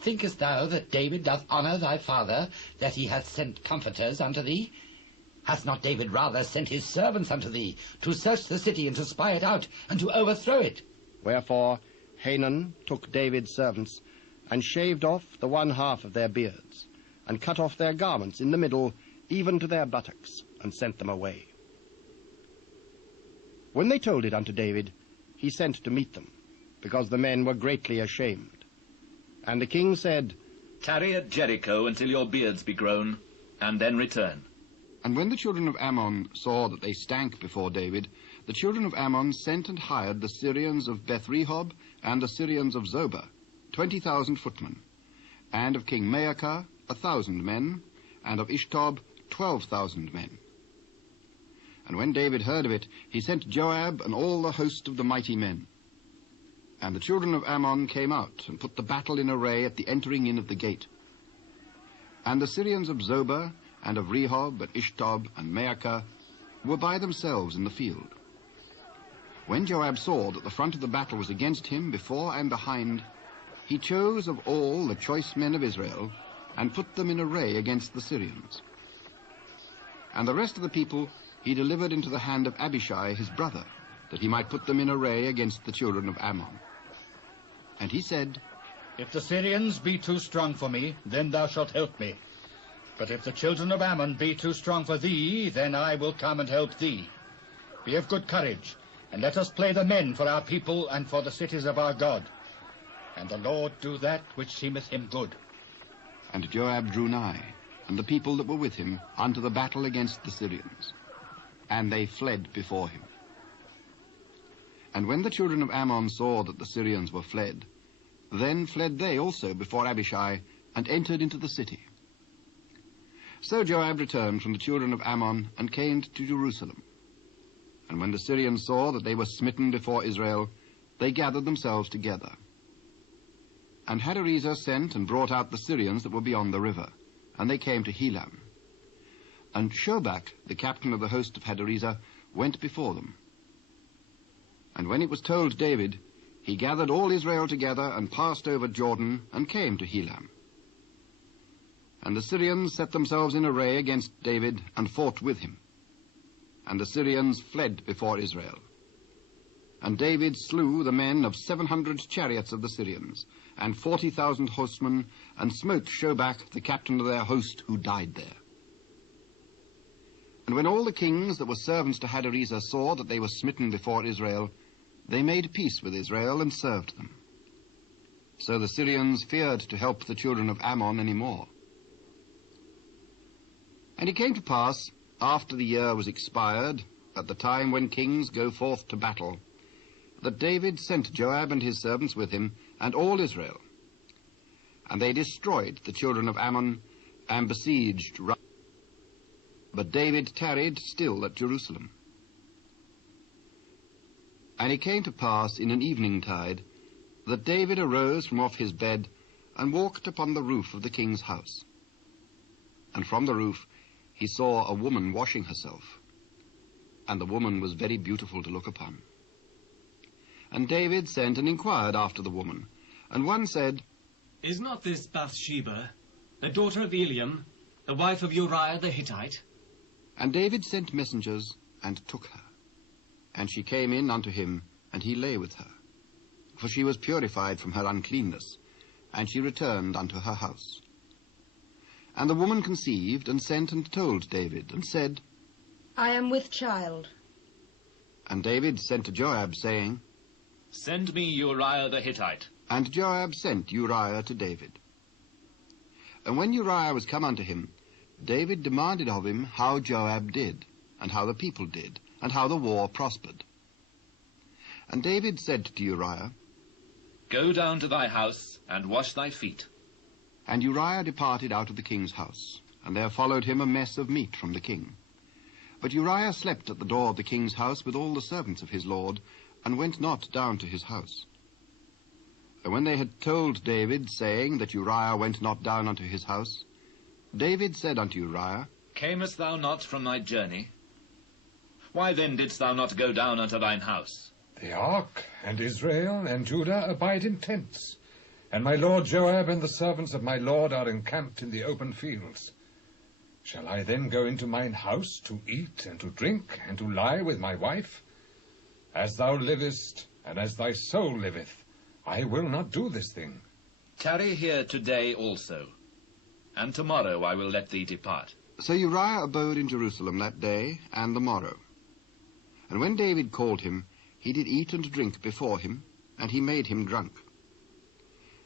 Thinkest thou that David doth honour thy father, that he hath sent comforters unto thee? Hath not David rather sent his servants unto thee, to search the city, and to spy it out, and to overthrow it? Wherefore Hanun took David's servants, and shaved off the one half of their beards, and cut off their garments in the middle, even to their buttocks, and sent them away. When they told it unto David, he sent to meet them, because the men were greatly ashamed. And the king said, Tarry at Jericho until your beards be grown, and then return. And when the children of Ammon saw that they stank before David, the children of Ammon sent and hired the Syrians of Beth-rehob and the Syrians of Zobah, 20,000 footmen, and of King Maacah 1,000 men, and of Ishtob 12,000 men. And when David heard of it, he sent Joab and all the host of the mighty men. And the children of Ammon came out, and put the battle in array at the entering in of the gate. And the Syrians of Zobah, and of Rehob, and Ishtob, and Maacah, were by themselves in the field. When Joab saw that the front of the battle was against him, before and behind, he chose of all the choice men of Israel and put them in array against the Syrians. And the rest of the people he delivered into the hand of Abishai his brother, that he might put them in array against the children of Ammon. And he said, If the Syrians be too strong for me, then thou shalt help me. But if the children of Ammon be too strong for thee, then I will come and help thee. Be of good courage, and let us play the men for our people and for the cities of our God. And the Lord do that which seemeth him good. And Joab drew nigh, and the people that were with him, unto the battle against the Syrians. And they fled before him. And when the children of Ammon saw that the Syrians were fled, then fled they also before Abishai, and entered into the city. So Joab returned from the children of Ammon, and came to Jerusalem. And when the Syrians saw that they were smitten before Israel, they gathered themselves together. And Hadarezer sent and brought out the Syrians that were beyond the river, and they came to Helam. And Shobach, the captain of the host of Hadarezer, went before them. And when it was told David, he gathered all Israel together, and passed over Jordan, and came to Helam. And the Syrians set themselves in array against David, and fought with him. And the Syrians fled before Israel. And David slew the men of 700 chariots of the Syrians, and 40,000 horsemen, and smote Shobach, the captain of their host, who died there. And when all the kings that were servants to Hadarezer saw that they were smitten before Israel, they made peace with Israel and served them. So the Syrians feared to help the children of Ammon any more. And it came to pass, after the year was expired, at the time when kings go forth to battle, that David sent Joab and his servants with him, and all Israel. And they destroyed the children of Ammon, and besieged Ramah. But David tarried still at Jerusalem. And it came to pass in an eventide, that David arose from off his bed, and walked upon the roof of the king's house. And from the roof he saw a woman washing herself, and the woman was very beautiful to look upon. And David sent and inquired after the woman, and one said, Is not this Bathsheba, the daughter of Eliam, the wife of Uriah the Hittite? And David sent messengers, and took her. And she came in unto him, and he lay with her. For she was purified from her uncleanness, and she returned unto her house. And the woman conceived, and sent and told David, and said, I am with child. And David sent to Joab, saying, Send me Uriah the Hittite. And Joab sent Uriah to David. And when Uriah was come unto him, David demanded of him how Joab did, and how the people did, and how the war prospered. And David said to Uriah, Go down to thy house, and wash thy feet. And Uriah departed out of the king's house, and there followed him a mess of meat from the king. But Uriah slept at the door of the king's house with all the servants of his lord, and went not down to his house. And when they had told David, saying that Uriah went not down unto his house, David said unto Uriah, Camest thou not from thy journey? Why then didst thou not go down unto thine house? The ark and Israel and Judah abide in tents, and my lord Joab and the servants of my lord are encamped in the open fields. Shall I then go into mine house to eat and to drink and to lie with my wife? As thou livest, and as thy soul liveth, I will not do this thing. Tarry here today also, and tomorrow I will let thee depart. So Uriah abode in Jerusalem that day and the morrow. And when David called him, he did eat and drink before him, and he made him drunk.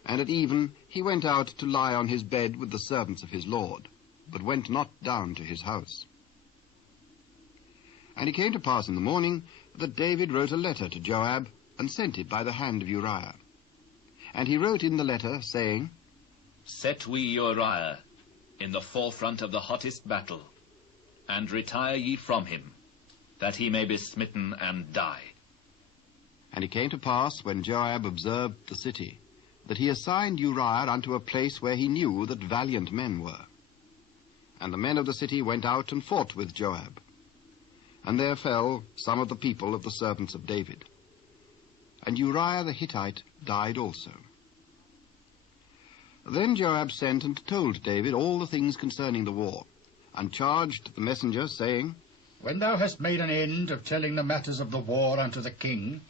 And at even he went out to lie on his bed with the servants of his lord, but went not down to his house. And it came to pass in the morning that David wrote a letter to Joab, and sent it by the hand of Uriah. And he wrote in the letter, saying, Set we Uriah in the forefront of the hottest battle, and retire ye from him, that he may be smitten and die. And it came to pass, when Joab observed the city, that he assigned Uriah unto a place where he knew that valiant men were. And the men of the city went out and fought with Joab. And there fell some of the people of the servants of David. And Uriah the Hittite died also. Then Joab sent and told David all the things concerning the war, and charged the messenger, saying, When thou hast made an end of telling the matters of the war unto the king,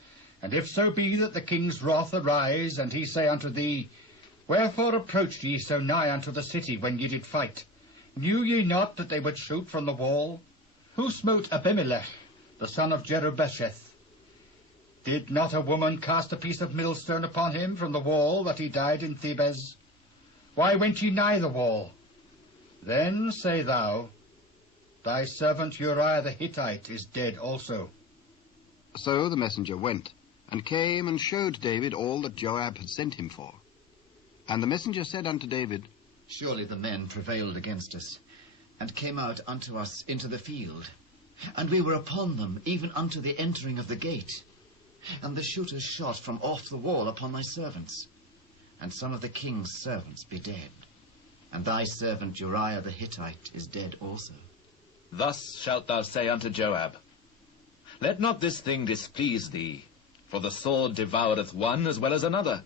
and if so be that the king's wrath arise, and he say unto thee, Wherefore approached ye so nigh unto the city when ye did fight? Knew ye not that they would shoot from the wall? Who smote Abimelech, the son of Jerubbesheth? Did not a woman cast a piece of millstone upon him from the wall, that he died in Thebez? Why went ye nigh the wall? Then say thou, Thy servant Uriah the Hittite is dead also. So the messenger went, and came and showed David all that Joab had sent him for. And the messenger said unto David, Surely the men prevailed against us, and came out unto us into the field, and we were upon them, even unto the entering of the gate. And the shooters shot from off the wall upon thy servants, and some of the king's servants be dead, and thy servant Uriah the Hittite is dead also. Thus shalt thou say unto Joab, Let not this thing displease thee, for the sword devoureth one as well as another.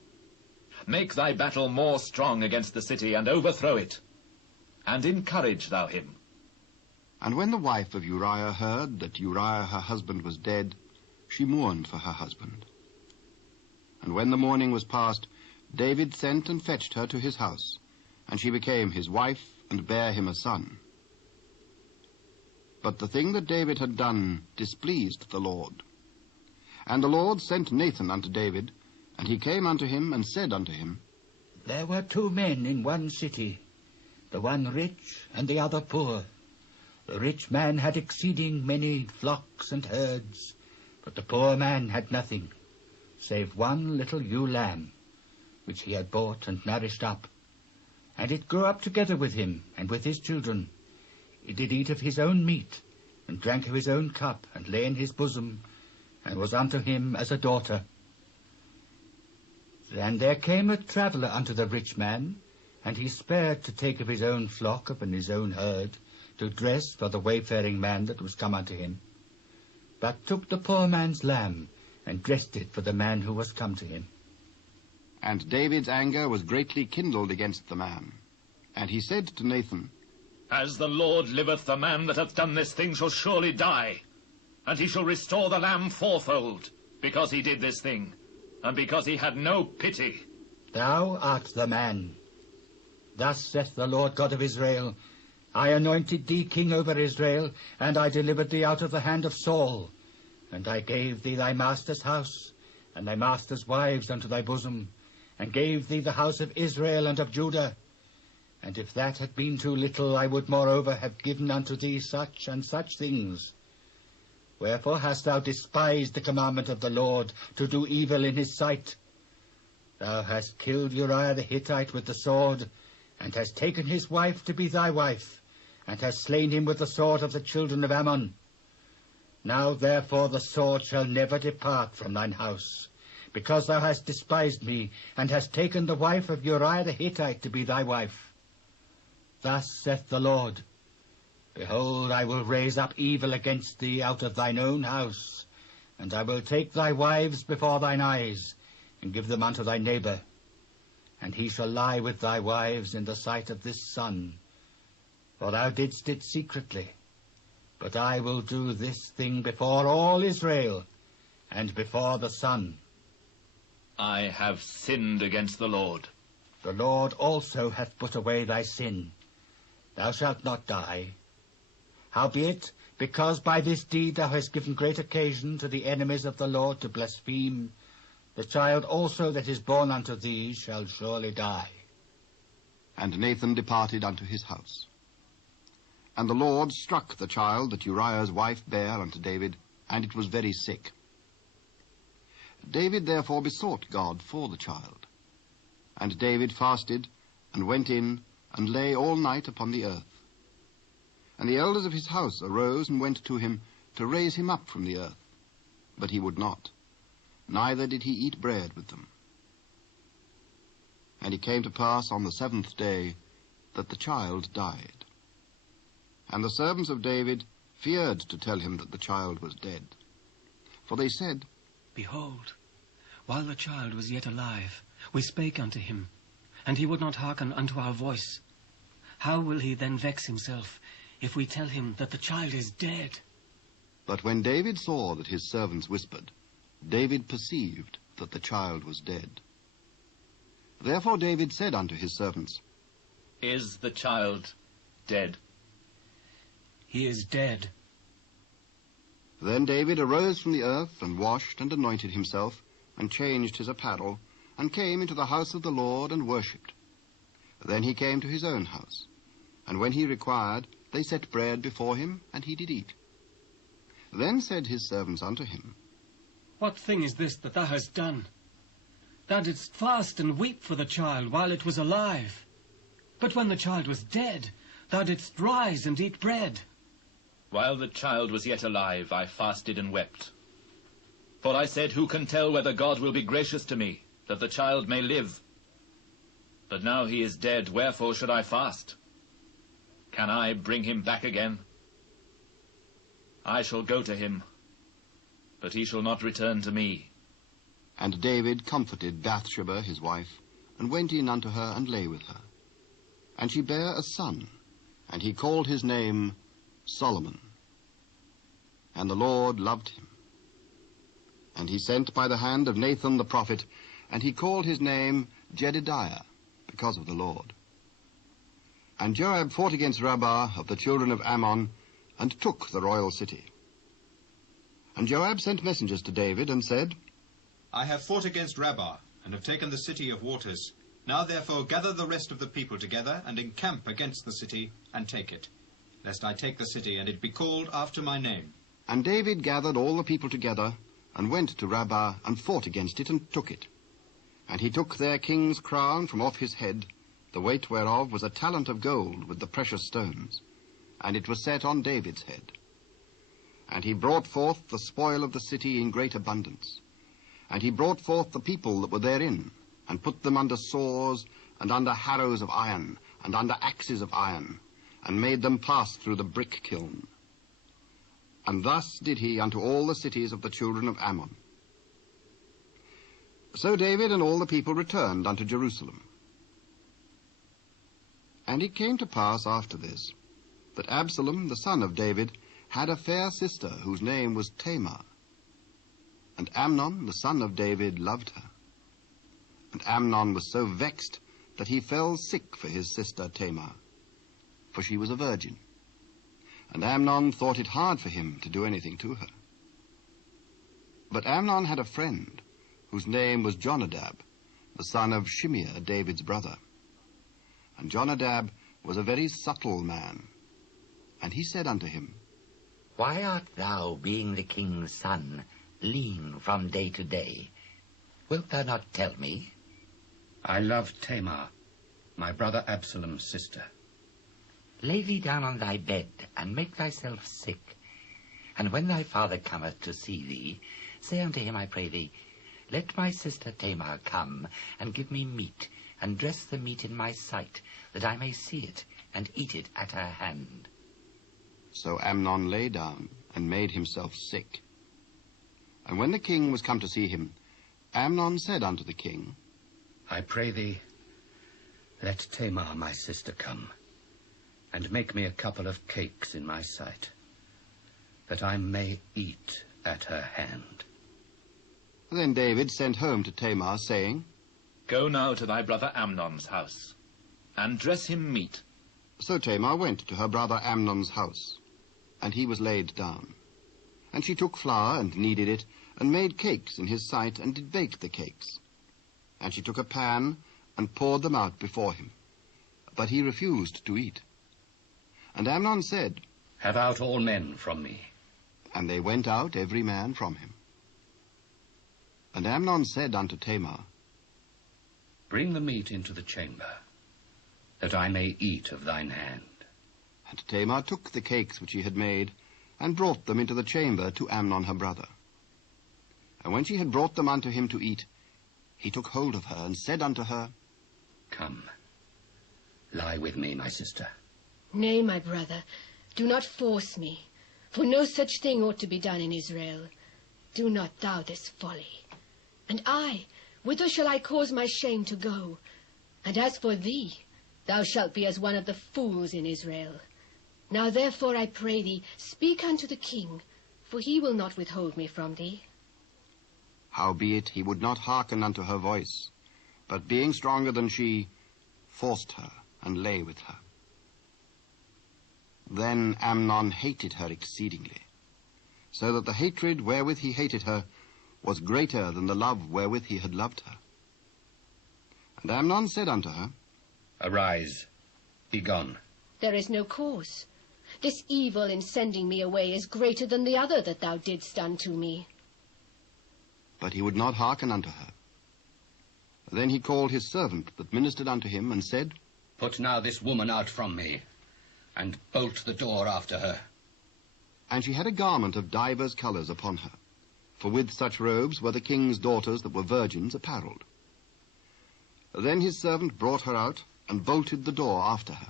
Make thy battle more strong against the city, and overthrow it, and encourage thou him. And when the wife of Uriah heard that Uriah her husband was dead, she mourned for her husband. And when the mourning was past, David sent and fetched her to his house, and she became his wife, and bare him a son. But the thing that David had done displeased the Lord. And the Lord sent Nathan unto David, and he came unto him, and said unto him, There were 2 men in one city, the one rich, and the other poor. The rich man had exceeding many flocks and herds, but the poor man had nothing, save one little ewe lamb, which he had bought and nourished up. And it grew up together with him, and with his children. It did eat of his own meat, and drank of his own cup, and lay in his bosom, and was unto him as a daughter. And there came a traveller unto the rich man, and he spared to take of his own flock and his own herd, to dress for the wayfaring man that was come unto him, but took the poor man's lamb, and dressed it for the man who was come to him. And David's anger was greatly kindled against the man. And he said to Nathan, As the Lord liveth, the man that hath done this thing shall surely die, and he shall restore the lamb fourfold, because he did this thing, and because he had no pity. Thou art the man. Thus saith the Lord God of Israel, I anointed thee king over Israel, and I delivered thee out of the hand of Saul. And I gave thee thy master's house, and thy master's wives unto thy bosom, and gave thee the house of Israel and of Judah. And if that had been too little, I would moreover have given unto thee such and such things. Wherefore hast thou despised the commandment of the Lord, to do evil in his sight? Thou hast killed Uriah the Hittite with the sword, and hast taken his wife to be thy wife, and hast slain him with the sword of the children of Ammon. Now therefore the sword shall never depart from thine house, because thou hast despised me, and hast taken the wife of Uriah the Hittite to be thy wife. Thus saith the Lord, Behold, I will raise up evil against thee out of thine own house, and I will take thy wives before thine eyes, and give them unto thy neighbor. And he shall lie with thy wives in the sight of this sun, for thou didst it secretly. But I will do this thing before all Israel, and before the sun. I have sinned against the Lord. The Lord also hath put away thy sin. Thou shalt not die. Howbeit, because by this deed thou hast given great occasion to the enemies of the Lord to blaspheme, the child also that is born unto thee shall surely die. And Nathan departed unto his house. And the Lord struck the child that Uriah's wife bare unto David, and it was very sick. David therefore besought God for the child. And David fasted, and went in, and lay all night upon the earth. And the elders of his house arose and went to him to raise him up from the earth. But he would not, neither did he eat bread with them. And it came to pass on the 7th day that the child died. And the servants of David feared to tell him that the child was dead. For they said, Behold, while the child was yet alive, we spake unto him, and he would not hearken unto our voice. How will he then vex himself, if we tell him that the child is dead? But when David saw that his servants whispered, David perceived that the child was dead. Therefore David said unto his servants, Is the child dead? He is dead. Then David arose from the earth, and washed and anointed himself, and changed his apparel, and came into the house of the Lord, and worshipped. Then he came to his own house, and when he required, they set bread before him, and he did eat. Then said his servants unto him, What thing is this that thou hast done? Thou didst fast and weep for the child while it was alive. But when the child was dead, thou didst rise and eat bread. While the child was yet alive, I fasted and wept. For I said, Who can tell whether God will be gracious to me, that the child may live? But now he is dead, wherefore should I fast? Can I bring him back again? I shall go to him, but he shall not return to me. And David comforted Bathsheba his wife, and went in unto her, and lay with her. And she bare a son, and he called his name Solomon. And the Lord loved him. And he sent by the hand of Nathan the prophet, and he called his name Jedidiah, because of the Lord. And Joab fought against Rabbah of the children of Ammon, and took the royal city. And Joab sent messengers to David, and said, I have fought against Rabbah, and have taken the city of waters. Now therefore gather the rest of the people together, and encamp against the city, and take it, lest I take the city, and it be called after my name. And David gathered all the people together, and went to Rabbah, and fought against it, and took it. And he took their king's crown from off his head, the weight whereof was a talent of gold with the precious stones, and it was set on David's head. And he brought forth the spoil of the city in great abundance. And he brought forth the people that were therein, and put them under saws, and under harrows of iron, and under axes of iron, and made them pass through the brick kiln. And thus did he unto all the cities of the children of Ammon. So David and all the people returned unto Jerusalem. And it came to pass after this, that Absalom the son of David had a fair sister, whose name was Tamar. And Amnon the son of David loved her. And Amnon was so vexed that he fell sick for his sister Tamar, for she was a virgin. And Amnon thought it hard for him to do anything to her. But Amnon had a friend, whose name was Jonadab, the son of Shimeah, David's brother. And Jonadab was a very subtle man. And he said unto him, Why art thou, being the king's son, lean from day to day? Wilt thou not tell me? I love Tamar, my brother Absalom's sister. Lay thee down on thy bed, and make thyself sick. And when thy father cometh to see thee, say unto him, I pray thee, Let my sister Tamar come, and give me meat, and dress the meat in my sight, that I may see it, and eat it at her hand. So Amnon lay down, and made himself sick. And when the king was come to see him, Amnon said unto the king, I pray thee, let Tamar my sister come, and make me a couple of cakes in my sight, that I may eat at her hand. Then David sent home to Tamar, saying, Go now to thy brother Amnon's house, and dress him meat. So Tamar went to her brother Amnon's house, and he was laid down. And she took flour, and kneaded it, and made cakes in his sight, and did bake the cakes. And she took a pan, and poured them out before him. But he refused to eat. And Amnon said, Have out all men from me. And they went out every man from him. And Amnon said unto Tamar, Bring the meat into the chamber, that I may eat of thine hand. And Tamar took the cakes which he had made, and brought them into the chamber to Amnon her brother. And when she had brought them unto him to eat, he took hold of her, and said unto her, Come, lie with me, my sister. Nay, my brother, do not force me, for no such thing ought to be done in Israel. Do not thou this folly. And I, whither shall I cause my shame to go? And as for thee, thou shalt be as one of the fools in Israel. Now therefore I pray thee, speak unto the king, for he will not withhold me from thee. Howbeit he would not hearken unto her voice, but being stronger than she, forced her, and lay with her. Then Amnon hated her exceedingly, so that the hatred wherewith he hated her was greater than the love wherewith he had loved her. And Amnon said unto her, Arise, be gone. There is no cause. This evil in sending me away is greater than the other that thou didst unto me. But he would not hearken unto her. Then he called his servant that ministered unto him, and said, Put now this woman out from me, and bolt the door after her. And she had a garment of divers colours upon her, for with such robes were the king's daughters that were virgins apparelled. Then his servant brought her out, and bolted the door after her.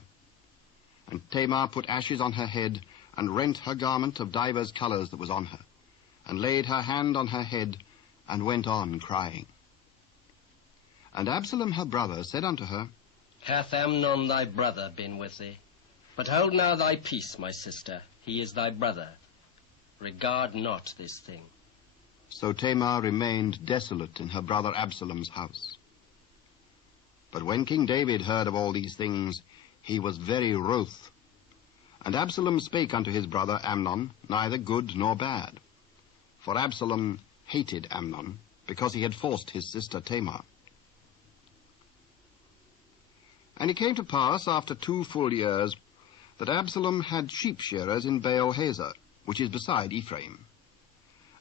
And Tamar put ashes on her head, and rent her garment of divers colours that was on her, and laid her hand on her head, and went on crying. And Absalom her brother said unto her, Hath Amnon thy brother been with thee? But hold now thy peace, my sister, he is thy brother. Regard not this thing. So Tamar remained desolate in her brother Absalom's house. But when King David heard of all these things, he was very wroth. And Absalom spake unto his brother Amnon, neither good nor bad. For Absalom hated Amnon, because he had forced his sister Tamar. And it came to pass, after 2 full years, that Absalom had sheep shearers in Baal-Hazor, which is beside Ephraim.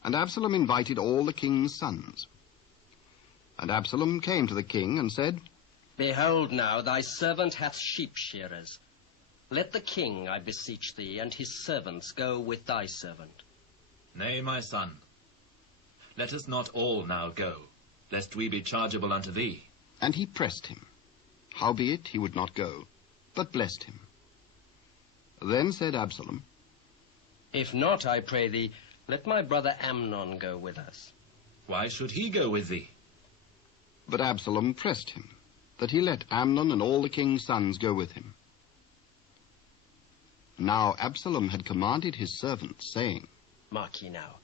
And Absalom invited all the king's sons. And Absalom came to the king and said, Behold now, thy servant hath sheep shearers. Let the king, I beseech thee, and his servants go with thy servant. Nay, my son, let us not all now go, lest we be chargeable unto thee. And he pressed him. Howbeit he would not go, but blessed him. Then said Absalom, If not, I pray thee, let my brother Amnon go with us. Why should he go with thee? But Absalom pressed him, that he let Amnon and all the king's sons go with him. Now Absalom had commanded his servants, saying, Mark ye now,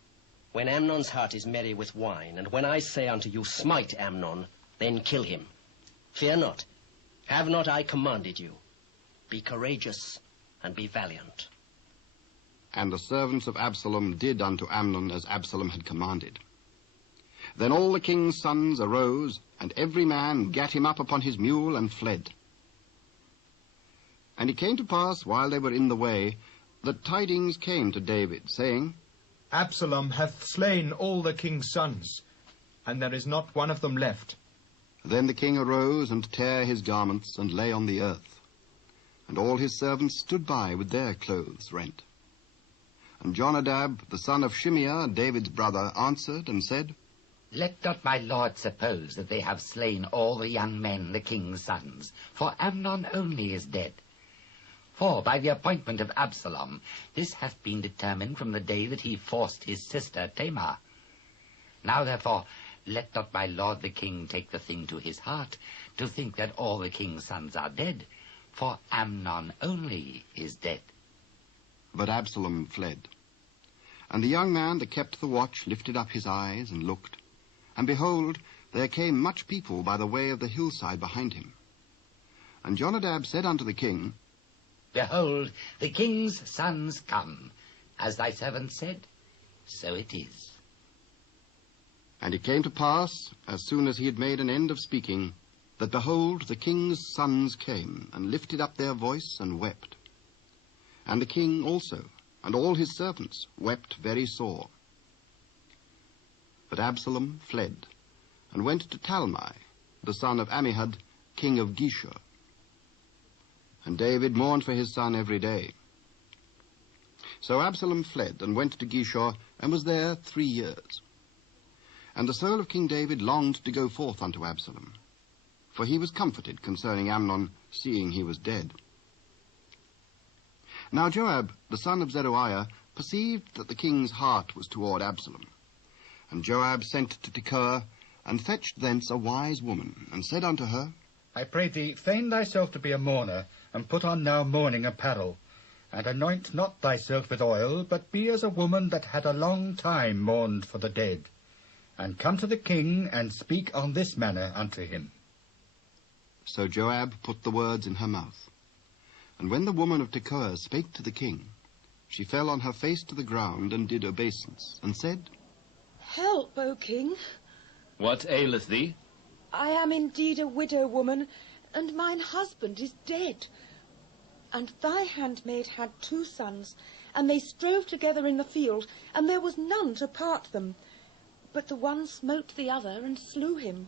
when Amnon's heart is merry with wine, and when I say unto you, Smite Amnon, then kill him. Fear not, have not I commanded you? Be courageous, and be valiant. And the servants of Absalom did unto Amnon as Absalom had commanded. Then all the king's sons arose, and every man gat him up upon his mule, and fled. And it came to pass, while they were in the way, that tidings came to David, saying, Absalom hath slain all the king's sons, and there is not one of them left. Then the king arose, and tare his garments, and lay on the earth. And all his servants stood by with their clothes rent. And Jonadab, the son of Shimeah, David's brother, answered and said, Let not my lord suppose that they have slain all the young men, the king's sons, for Amnon only is dead. For by the appointment of Absalom, this hath been determined from the day that he forced his sister Tamar. Now therefore, let not my lord the king take the thing to his heart, to think that all the king's sons are dead, for Amnon only is dead. But Absalom fled. And the young man that kept the watch lifted up his eyes and looked, and behold, there came much people by the way of the hillside behind him. And Jonadab said unto the king, Behold, the king's sons come. As thy servant said, so it is. And it came to pass, as soon as he had made an end of speaking, that behold, the king's sons came, and lifted up their voice, and wept. And the king also, and all his servants, wept very sore. But Absalom fled, and went to Talmai, the son of Ammihud, king of Geshur. And David mourned for his son every day. So Absalom fled, and went to Geshur, and was there 3 years. And the soul of King David longed to go forth unto Absalom, for he was comforted concerning Amnon, seeing he was dead. Now Joab, the son of Zeruiah, perceived that the king's heart was toward Absalom. And Joab sent to Tekoa, and fetched thence a wise woman, and said unto her, I pray thee, feign thyself to be a mourner, and put on now mourning apparel, and anoint not thyself with oil, but be as a woman that had a long time mourned for the dead, and come to the king, and speak on this manner unto him. So Joab put the words in her mouth. And when the woman of Tekoa spake to the king, she fell on her face to the ground, and did obeisance, and said, Help, O king. What aileth thee? I am indeed a widow woman, and mine husband is dead. And thy handmaid had 2 sons, and they strove together in the field, and there was none to part them. But the one smote the other, and slew him.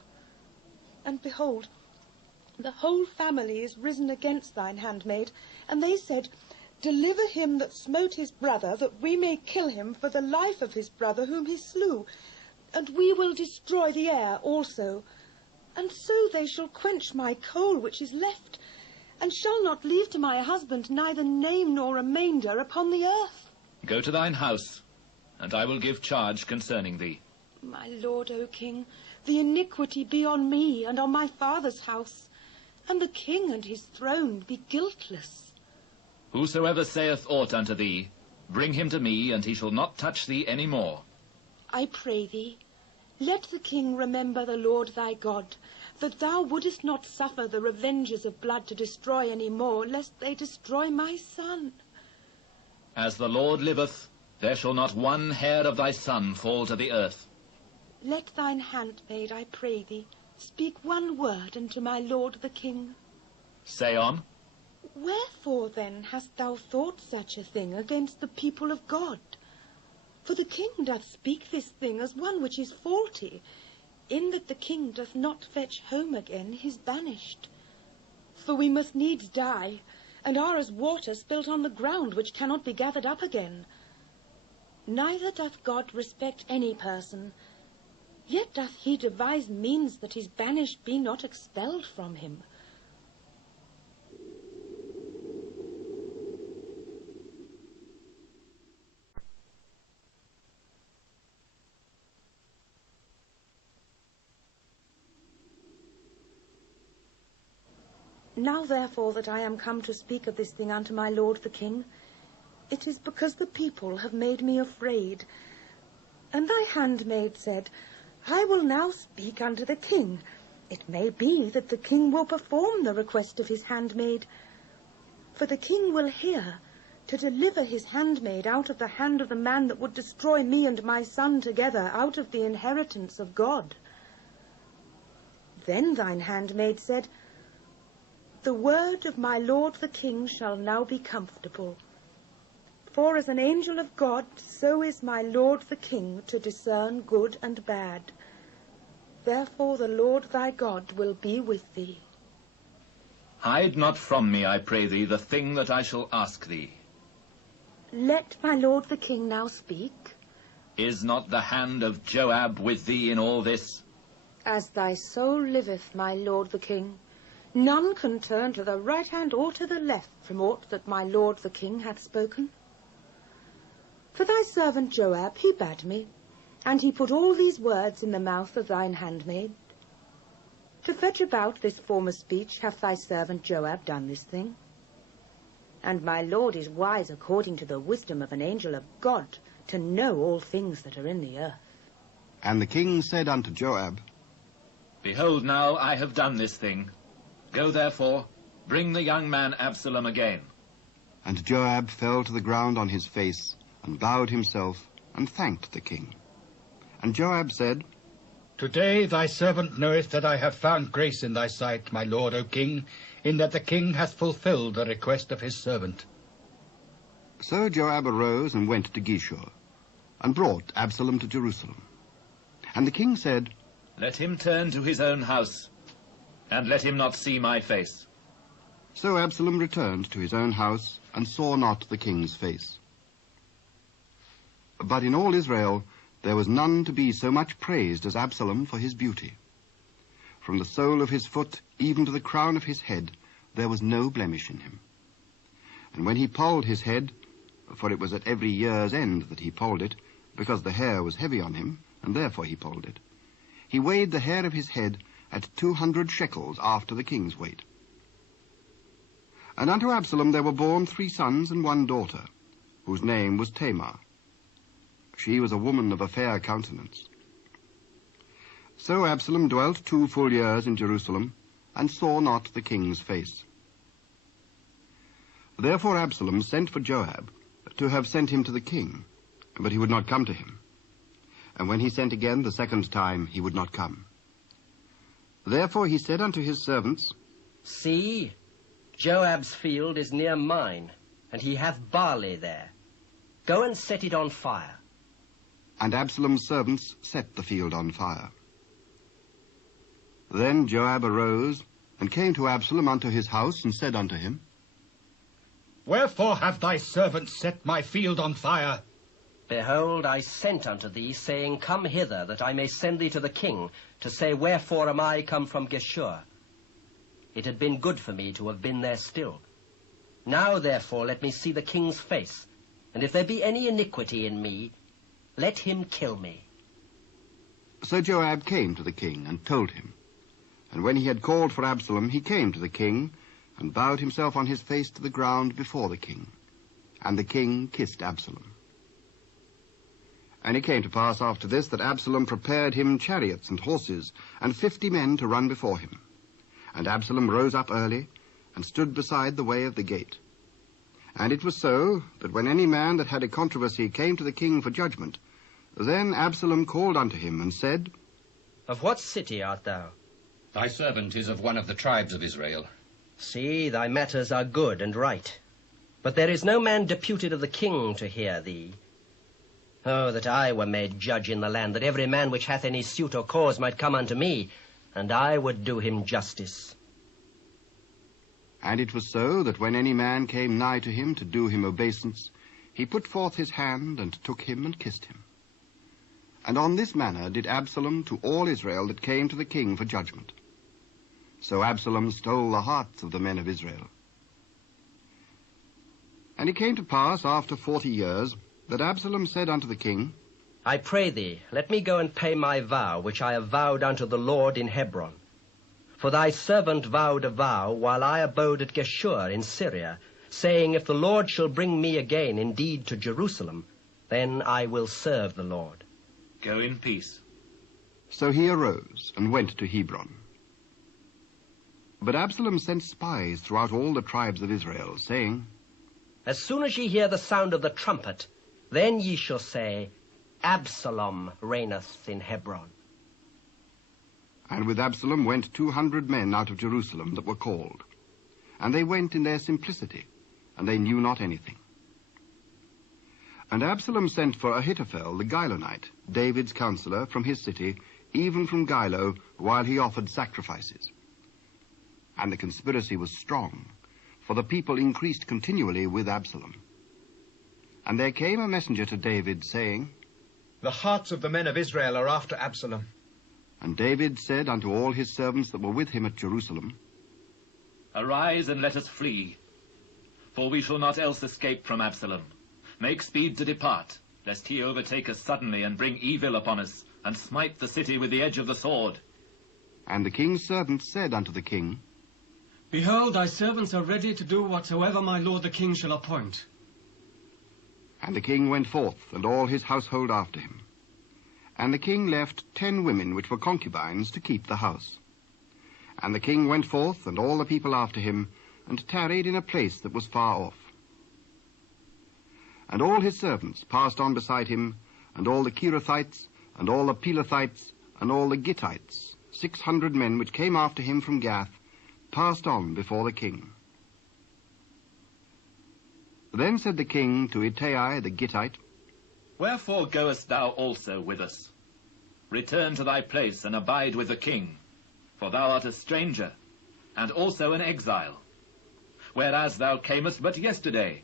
And behold, the whole family is risen against thine handmaid, and they said, Deliver him that smote his brother, that we may kill him for the life of his brother whom he slew, and we will destroy the heir also. And so they shall quench my coal which is left, and shall not leave to my husband neither name nor remainder upon the earth. Go to thine house, and I will give charge concerning thee. My lord, O king, the iniquity be on me and on my father's house, and the king and his throne be guiltless. Whosoever saith aught unto thee, bring him to me, and he shall not touch thee any more. I pray thee, let the king remember the Lord thy God, that thou wouldest not suffer the revengers of blood to destroy any more, lest they destroy my son. As the Lord liveth, there shall not one hair of thy son fall to the earth. Let thine handmaid, I pray thee, speak one word unto my lord the king. Say on. Wherefore, then, hast thou thought such a thing against the people of God? For the king doth speak this thing as one which is faulty, in that the king doth not fetch home again his banished. For we must needs die, and are as water spilt on the ground, which cannot be gathered up again. Neither doth God respect any person, yet doth he devise means that his banished be not expelled from him. Now therefore that I am come to speak of this thing unto my lord the king, it is because the people have made me afraid. And thy handmaid said, I will now speak unto the king. It may be that the king will perform the request of his handmaid. For the king will hear to deliver his handmaid out of the hand of the man that would destroy me and my son together out of the inheritance of God. Then thine handmaid said, The word of my lord the king shall now be comfortable. For as an angel of God, so is my lord the king to discern good and bad. Therefore the Lord thy God will be with thee. Hide not from me, I pray thee, the thing that I shall ask thee. Let my lord the king now speak. Is not the hand of Joab with thee in all this? As thy soul liveth, my lord the king, none can turn to the right hand or to the left from aught that my lord the king hath spoken. For thy servant Joab he bade me, and he put all these words in the mouth of thine handmaid. To fetch about this former speech hath thy servant Joab done this thing. And my lord is wise according to the wisdom of an angel of God, to know all things that are in the earth. And the king said unto Joab, Behold, now I have done this thing. Go therefore, bring the young man Absalom again. And Joab fell to the ground on his face, and bowed himself, and thanked the king. And Joab said, Today thy servant knoweth that I have found grace in thy sight, my lord, O king, in that the king hath fulfilled the request of his servant. So Joab arose and went to Geshur, and brought Absalom to Jerusalem. And the king said, Let him turn to his own house, and let him not see my face. So Absalom returned to his own house, and saw not the king's face. But in all Israel there was none to be so much praised as Absalom for his beauty. From the sole of his foot even to the crown of his head there was no blemish in him. And when he polled his head, for it was at every year's end that he polled it, because the hair was heavy on him, and therefore he polled it, he weighed the hair of his head at 200 shekels after the king's weight. And unto Absalom there were born 3 sons and 1 daughter, whose name was Tamar. She was a woman of a fair countenance. So Absalom dwelt 2 full years in Jerusalem, and saw not the king's face. Therefore Absalom sent for Joab, to have sent him to the king, but he would not come to him. And when he sent again the 2nd time, he would not come. Therefore he said unto his servants, See, Joab's field is near mine, and he hath barley there. Go and set it on fire. And Absalom's servants set the field on fire. Then Joab arose, and came to Absalom unto his house, and said unto him, Wherefore have thy servants set my field on fire? Behold, I sent unto thee, saying, Come hither, that I may send thee to the king, to say, Wherefore am I come from Geshur? It had been good for me to have been there still. Now, therefore, let me see the king's face, and if there be any iniquity in me, let him kill me. So Joab came to the king, and told him. And when he had called for Absalom, he came to the king, and bowed himself on his face to the ground before the king. And the king kissed Absalom. And it came to pass after this that Absalom prepared him chariots and horses, and 50 men to run before him. And Absalom rose up early, and stood beside the way of the gate. And it was so, that when any man that had a controversy came to the king for judgment, then Absalom called unto him, and said, Of what city art thou? Thy servant is of one of the tribes of Israel. See, thy matters are good and right. But there is no man deputed of the king to hear thee. Oh, that I were made judge in the land, that every man which hath any suit or cause might come unto me, and I would do him justice. And it was so, that when any man came nigh to him to do him obeisance, he put forth his hand, and took him, and kissed him. And on this manner did Absalom to all Israel that came to the king for judgment. So Absalom stole the hearts of the men of Israel. And it came to pass after 40 years, that Absalom said unto the king, I pray thee, let me go and pay my vow, which I have vowed unto the Lord in Hebron. For thy servant vowed a vow while I abode at Geshur in Syria, saying, If the Lord shall bring me again indeed to Jerusalem, then I will serve the Lord. Go in peace. So he arose, and went to Hebron. But Absalom sent spies throughout all the tribes of Israel, saying, As soon as ye hear the sound of the trumpet, then ye shall say, Absalom reigneth in Hebron. And with Absalom went 200 men out of Jerusalem that were called. And they went in their simplicity, and they knew not anything. And Absalom sent for Ahithophel the Gilonite, David's counselor, from his city, even from Gilo, while he offered sacrifices. And the conspiracy was strong, for the people increased continually with Absalom. And there came a messenger to David, saying, The hearts of the men of Israel are after Absalom. And David said unto all his servants that were with him at Jerusalem, Arise and let us flee, for we shall not else escape from Absalom. Make speed to depart, lest he overtake us suddenly and bring evil upon us, and smite the city with the edge of the sword. And the king's servants said unto the king, Behold, thy servants are ready to do whatsoever my lord the king shall appoint. And the king went forth, and all his household after him. And the king left 10 women which were concubines to keep the house. And the king went forth, and all the people after him, and tarried in a place that was far off. And all his servants passed on beside him, and all the Kerethites, and all the Pelethites, and all the Gittites, 600 men which came after him from Gath, passed on before the king. Then said the king to Ittai the Gittite, Wherefore goest thou also with us? Return to thy place, and abide with the king, for thou art a stranger, and also an exile, whereas thou camest but yesterday.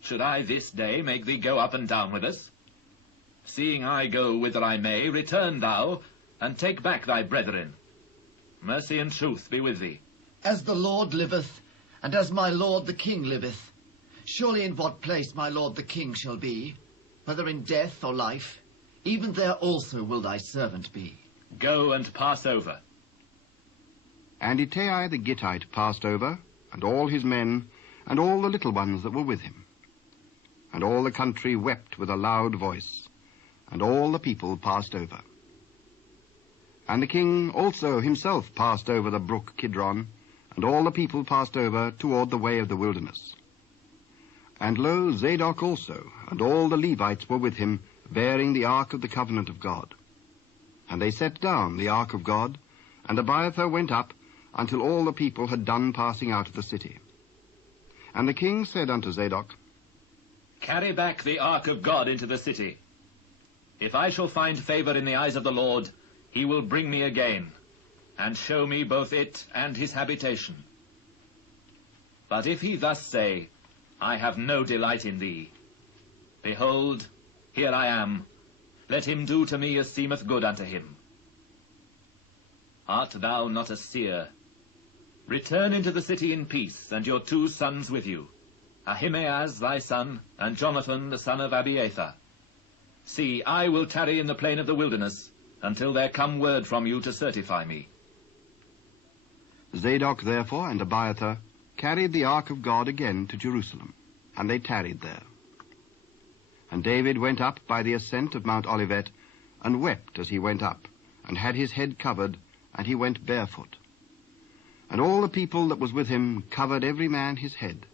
Should I this day make thee go up and down with us? Seeing I go whither I may, return thou, and take back thy brethren. Mercy and truth be with thee. As the Lord liveth, and as my lord the king liveth, surely in what place my lord the king shall be, whether in death or life, even there also will thy servant be. Go and pass over. And Ittai the Gittite passed over, and all his men, and all the little ones that were with him. And all the country wept with a loud voice, and all the people passed over. And the king also himself passed over the brook Kidron, and all the people passed over toward the way of the wilderness. And lo, Zadok also, and all the Levites were with him, bearing the ark of the covenant of God. And they set down the ark of God, and Abiathar went up, until all the people had done passing out of the city. And the king said unto Zadok, Carry back the ark of God into the city. If I shall find favor in the eyes of the Lord, he will bring me again, and show me both it and his habitation. But if he thus say, I have no delight in thee, behold, here I am, let him do to me as seemeth good unto him. Art thou not a seer? Return into the city in peace, and your 2 sons with you, Ahimaaz thy son, and Jonathan the son of Abiathar. See, I will tarry in the plain of the wilderness, until there come word from you to certify me. Zadok therefore and Abiathar carried the ark of God again to Jerusalem, and they tarried there. And David went up by the ascent of Mount Olivet, and wept as he went up, and had his head covered, and he went barefoot. And all the people that was with him covered every man his head,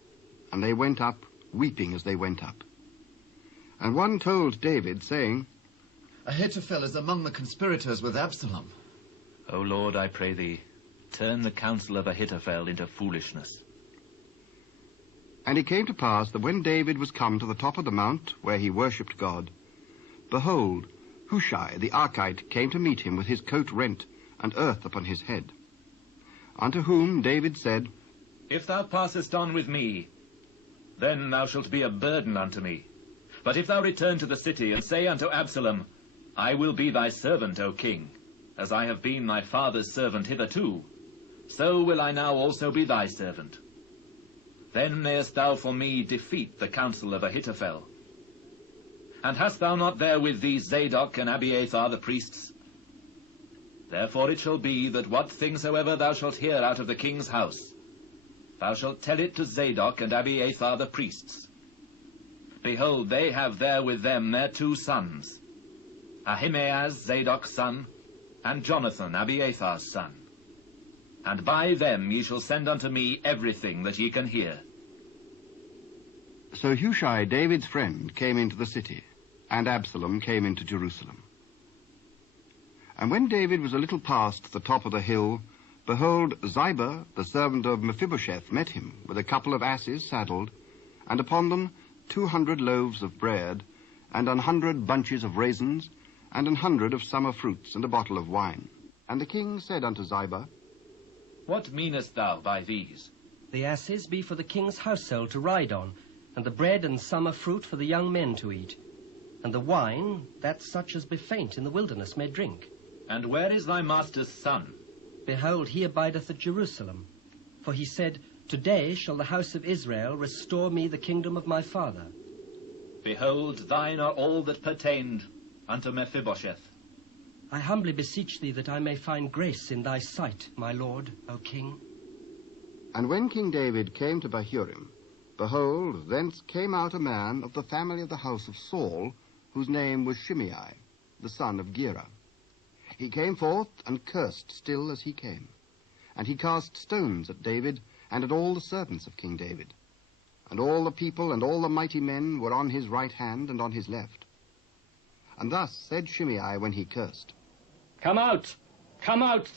and they went up, weeping as they went up. And one told David, saying, Ahithophel is among the conspirators with Absalom. O Lord, I pray thee, turn the counsel of Ahithophel into foolishness. And it came to pass that when David was come to the top of the mount where he worshipped God, behold, Hushai the Archite came to meet him with his coat rent and earth upon his head. Unto whom David said, If thou passest on with me, then thou shalt be a burden unto me. But if thou return to the city, and say unto Absalom, I will be thy servant, O king, as I have been thy father's servant hitherto, so will I now also be thy servant. Then mayest thou for me defeat the counsel of Ahithophel. And hast thou not there with thee Zadok and Abiathar the priests? Therefore it shall be that what thing soever thou shalt hear out of the king's house, thou shalt tell it to Zadok and Abiathar the priests. Behold, they have there with them their 2 sons, Ahimaaz Zadok's son, and Jonathan Abiathar's son. And by them ye shall send unto me everything that ye can hear. So Hushai, David's friend, came into the city, and Absalom came into Jerusalem. And when David was a little past the top of the hill, behold, Ziba, the servant of Mephibosheth, met him with a couple of asses saddled, and upon them 200 loaves of bread, and 100 bunches of raisins, and 100 of summer fruits, and a bottle of wine. And the king said unto Ziba, What meanest thou by these? The asses be for the king's household to ride on, and the bread and summer fruit for the young men to eat, and the wine, that such as be faint in the wilderness may drink. And where is thy master's son? Behold, he abideth at Jerusalem. For he said, Today shall the house of Israel restore me the kingdom of my father. Behold, thine are all that pertained unto Mephibosheth. I humbly beseech thee that I may find grace in thy sight, my lord, O king. And when King David came to Bahurim, behold, thence came out a man of the family of the house of Saul, whose name was Shimei, the son of Gera. He came forth and cursed still as he came. And he cast stones at David and at all the servants of King David. And all the people and all the mighty men were on his right hand and on his left. And thus said Shimei when he cursed, Come out,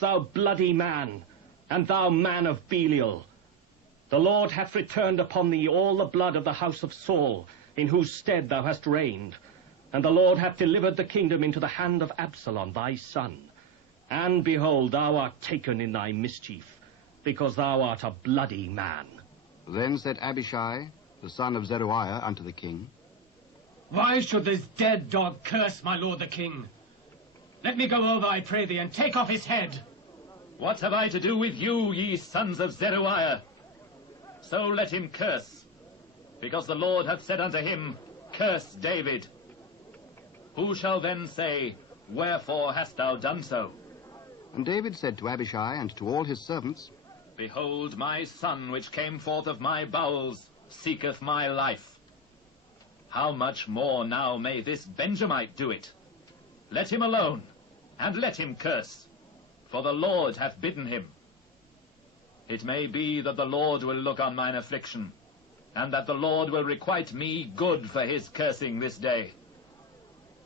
thou bloody man, and thou man of Belial. The Lord hath returned upon thee all the blood of the house of Saul, in whose stead thou hast reigned. And the Lord hath delivered the kingdom into the hand of Absalom thy son. And behold, thou art taken in thy mischief, because thou art a bloody man. Then said Abishai, the son of Zeruiah, unto the king, Why should this dead dog curse my lord the king? Let me go over, I pray thee, and take off his head. What have I to do with you, ye sons of Zeruiah? So let him curse, because the Lord hath said unto him, Curse David. Who shall then say, Wherefore hast thou done so? And David said to Abishai and to all his servants, Behold, my son, which came forth of my bowels, seeketh my life. How much more now may this Benjamite do it? Let him alone, and let him curse, for the Lord hath bidden him. It may be that the Lord will look on mine affliction, and that the Lord will requite me good for his cursing this day.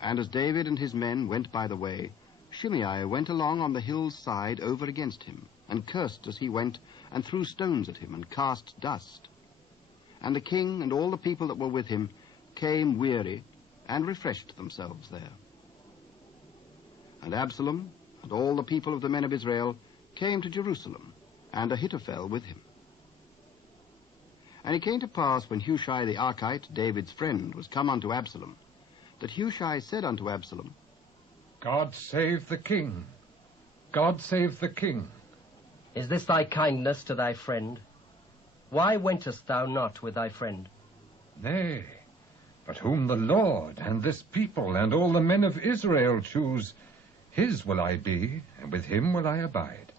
And as David and his men went by the way, Shimei went along on the hill's side over against him, and cursed as he went, and threw stones at him, and cast dust. And the king and all the people that were with him came weary, and refreshed themselves there. And Absalom and all the people of the men of Israel came to Jerusalem, and Ahithophel with him. And it came to pass, when Hushai the Archite, David's friend, was come unto Absalom, that Hushai said unto Absalom, God save the king! God save the king! Is this thy kindness to thy friend? Why wentest thou not with thy friend? Nay, but whom the Lord and this people and all the men of Israel choose, his will I be, and with him will I abide.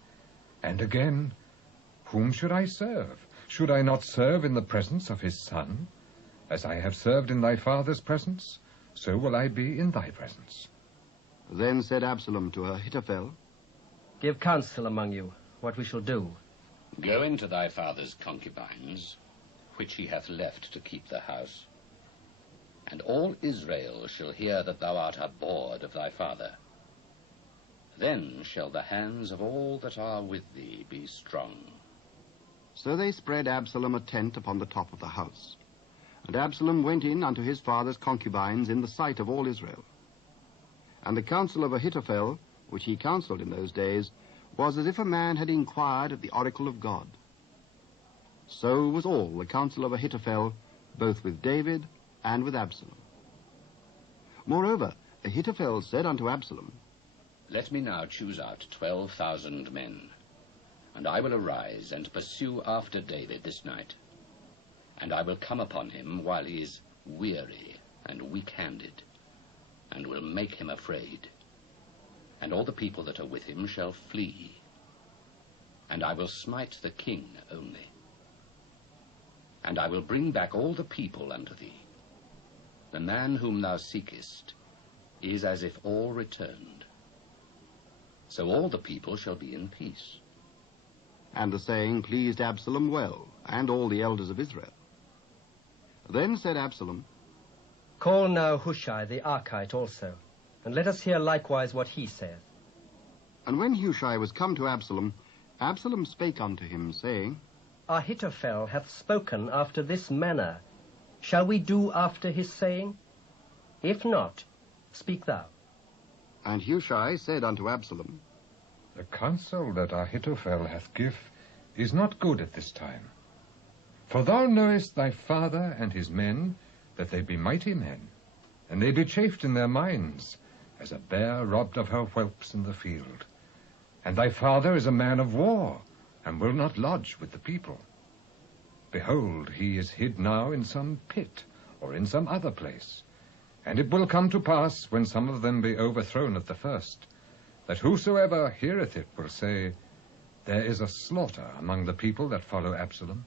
And again, whom should I serve? Should I not serve in the presence of his son? As I have served in thy father's presence, so will I be in thy presence. Then said Absalom to Ahithophel, Give counsel among you what we shall do. Go into thy father's concubines, which he hath left to keep the house, and all Israel shall hear that thou art abhorred of thy father. Then shall the hands of all that are with thee be strong. So they spread Absalom a tent upon the top of the house. And Absalom went in unto his father's concubines in the sight of all Israel. And the counsel of Ahithophel, which he counselled in those days, was as if a man had inquired at the oracle of God. So was all the counsel of Ahithophel, both with David and with Absalom. Moreover, Ahithophel said unto Absalom, Let me now choose out 12,000 men, and I will arise and pursue after David this night. And I will come upon him while he is weary and weak-handed, and will make him afraid. And all the people that are with him shall flee. And I will smite the king only. And I will bring back all the people unto thee. The man whom thou seekest is as if all returned. So all the people shall be in peace. And the saying pleased Absalom well, and all the elders of Israel. Then said Absalom, Call now Hushai the Archite also, and let us hear likewise what he saith. And when Hushai was come to Absalom, Absalom spake unto him, saying, Ahithophel hath spoken after this manner. Shall we do after his saying? If not, speak thou. And Hushai said unto Absalom, The counsel that Ahithophel hath give is not good at this time. For thou knowest thy father and his men, that they be mighty men, and they be chafed in their minds, as a bear robbed of her whelps in the field. And thy father is a man of war, and will not lodge with the people. Behold, he is hid now in some pit, or in some other place. And it will come to pass, when some of them be overthrown at the first, that whosoever heareth it will say, There is a slaughter among the people that follow Absalom.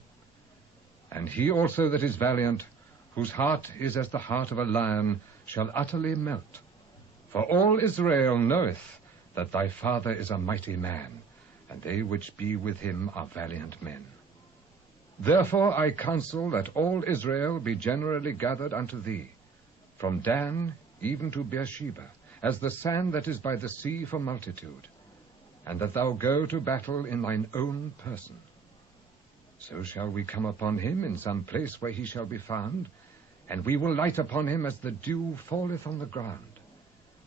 And he also that is valiant, whose heart is as the heart of a lion, shall utterly melt. For all Israel knoweth that thy father is a mighty man, and they which be with him are valiant men. Therefore I counsel that all Israel be generally gathered unto thee, from Dan even to Beersheba, as the sand that is by the sea for multitude, and that thou go to battle in thine own person. So shall we come upon him in some place where he shall be found, and we will light upon him as the dew falleth on the ground.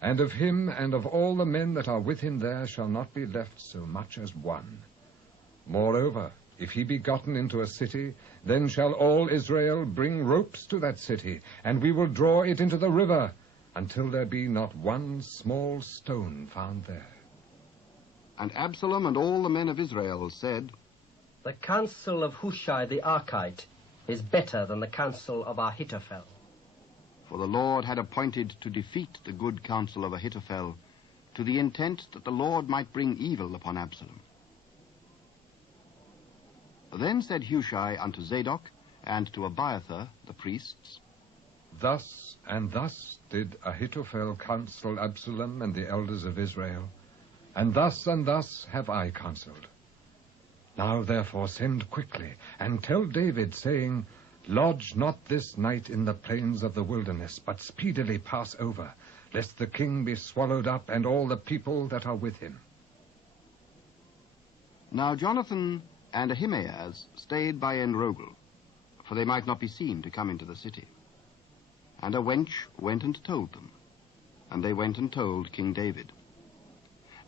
And of him and of all the men that are with him there shall not be left so much as one. Moreover, if he be gotten into a city, then shall all Israel bring ropes to that city, and we will draw it into the river, until there be not one small stone found there. And Absalom and all the men of Israel said, The counsel of Hushai the Archite is better than the counsel of Ahithophel. For the Lord had appointed to defeat the good counsel of Ahithophel, to the intent that the Lord might bring evil upon Absalom. Then said Hushai unto Zadok and to Abiathar the priests, Thus and thus did Ahithophel counsel Absalom and the elders of Israel, and thus have I counseled. Now therefore send quickly, and tell David, saying, Lodge not this night in the plains of the wilderness, but speedily pass over, lest the king be swallowed up, and all the people that are with him. Now Jonathan and Ahimaaz stayed by Enrogel, for they might not be seen to come into the city. And a wench went and told them, and they went and told King David.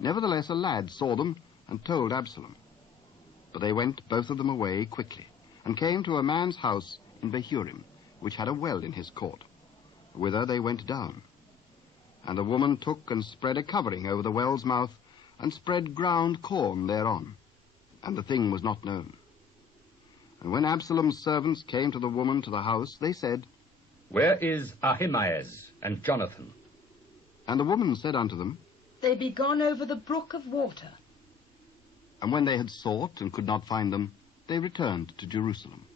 Nevertheless a lad saw them and told Absalom. But they went both of them away quickly, and came to a man's house in Bahurim, which had a well in his court, whither they went down. And the woman took and spread a covering over the well's mouth, and spread ground corn thereon, and the thing was not known. And when Absalom's servants came to the woman to the house, they said, Where is Ahimaaz and Jonathan? And the woman said unto them, They be gone over the brook of water. And when they had sought and could not find them, they returned to Jerusalem.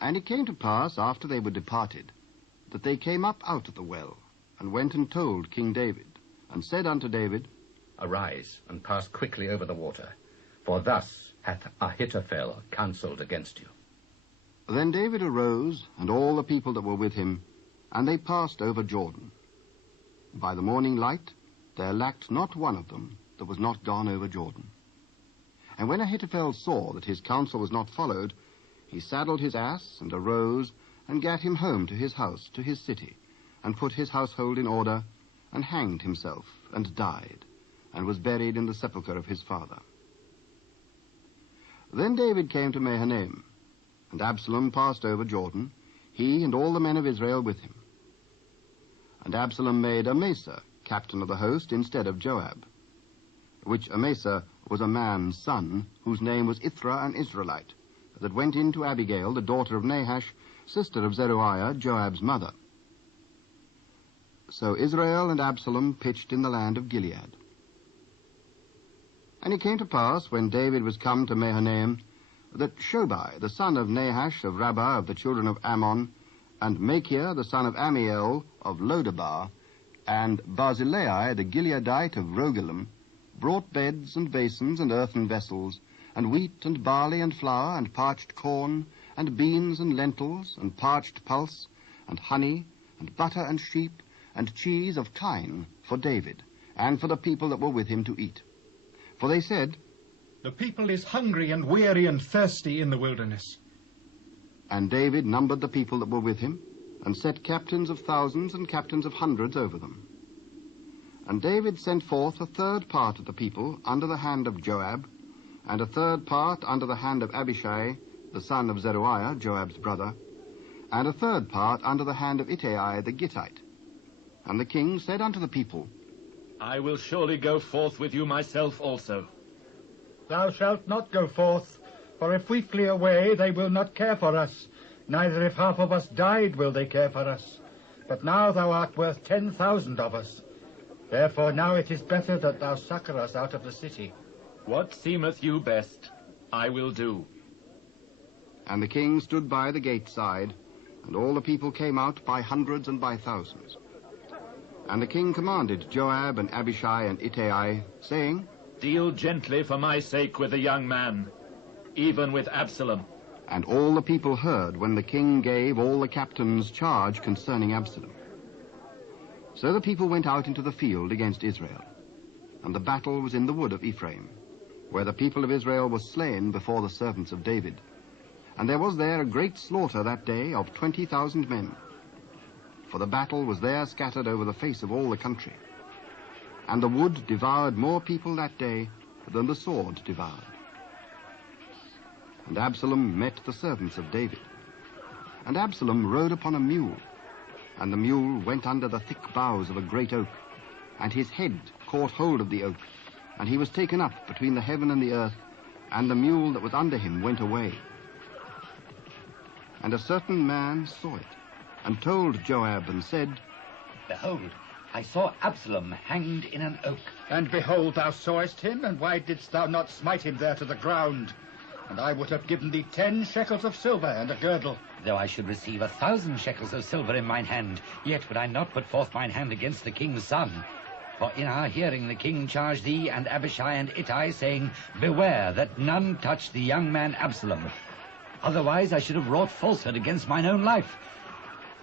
And it came to pass, after they were departed, that they came up out of the well, and went and told King David, and said unto David, Arise, and pass quickly over the water, for thus hath Ahithophel counselled against you. Then David arose, and all the people that were with him, and they passed over Jordan. By the morning light there lacked not one of them that was not gone over Jordan. And when Ahithophel saw that his counsel was not followed, he saddled his ass, and arose, and gat him home to his house, to his city, and put his household in order, and hanged himself, and died, and was buried in the sepulchre of his father. Then David came to Mahanaim, and Absalom passed over Jordan, he and all the men of Israel with him. And Absalom made Amasa captain of the host instead of Joab, which Amasa was a man's son, whose name was Ithra, an Israelite, that went in to Abigail, the daughter of Nahash, sister of Zeruiah, Joab's mother. So Israel and Absalom pitched in the land of Gilead. And it came to pass, when David was come to Mahanaim, that Shobai, the son of Nahash of Rabbah of the children of Ammon, and Machir, the son of Amiel of Lodabar, and Barzillai, the Gileadite of Rogelim, brought beds and basins and earthen vessels, and wheat and barley and flour, and parched corn, and beans and lentils, and parched pulse, and honey, and butter and sheep, and cheese of kine for David, and for the people that were with him to eat. For they said, The people is hungry and weary and thirsty in the wilderness. And David numbered the people that were with him, and set captains of thousands and captains of hundreds over them. And David sent forth a third part of the people under the hand of Joab, and a third part under the hand of Abishai, the son of Zeruiah, Joab's brother, and a third part under the hand of Ittai the Gittite. And the king said unto the people, I will surely go forth with you myself also. Thou shalt not go forth, for if we flee away, they will not care for us. Neither if half of us died will they care for us. But now thou art worth 10,000 of us. Therefore now it is better that thou succour us out of the city. What seemeth you best, I will do. And the king stood by the gate side, and all the people came out by hundreds and by thousands. And the king commanded Joab and Abishai and Ittai, saying, Deal gently for my sake with the young man, even with Absalom. And all the people heard when the king gave all the captains charge concerning Absalom. So the people went out into the field against Israel, and the battle was in the wood of Ephraim, where the people of Israel were slain before the servants of David. And there was there a great slaughter that day of 20,000 men. For the battle was there scattered over the face of all the country. And the wood devoured more people that day than the sword devoured. And Absalom met the servants of David. And Absalom rode upon a mule, and the mule went under the thick boughs of a great oak, and his head caught hold of the oak, and he was taken up between the heaven and the earth, and the mule that was under him went away. And a certain man saw it, and told Joab, and said, Behold, I saw Absalom hanged in an oak. And behold, thou sawest him, and why didst thou not smite him there to the ground? And I would have given thee 10 shekels of silver and a girdle. Though I should receive 1,000 shekels of silver in mine hand, yet would I not put forth mine hand against the king's son. For in our hearing the king charged thee and Abishai and Ittai, saying, Beware that none touch the young man Absalom. Otherwise I should have wrought falsehood against mine own life.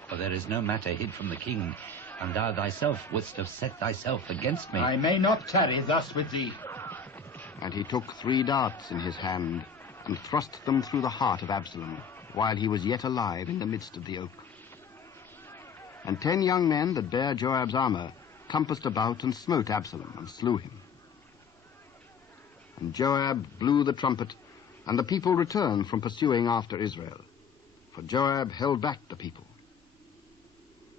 For there is no matter hid from the king, and thou thyself wouldst have set thyself against me. I may not tarry thus with thee. And he took 3 darts in his hand, and thrust them through the heart of Absalom, while he was yet alive in the midst of the oak. And 10 young men that bare Joab's armor compassed about and smote Absalom and slew him. And Joab blew the trumpet, and the people returned from pursuing after Israel, for Joab held back the people.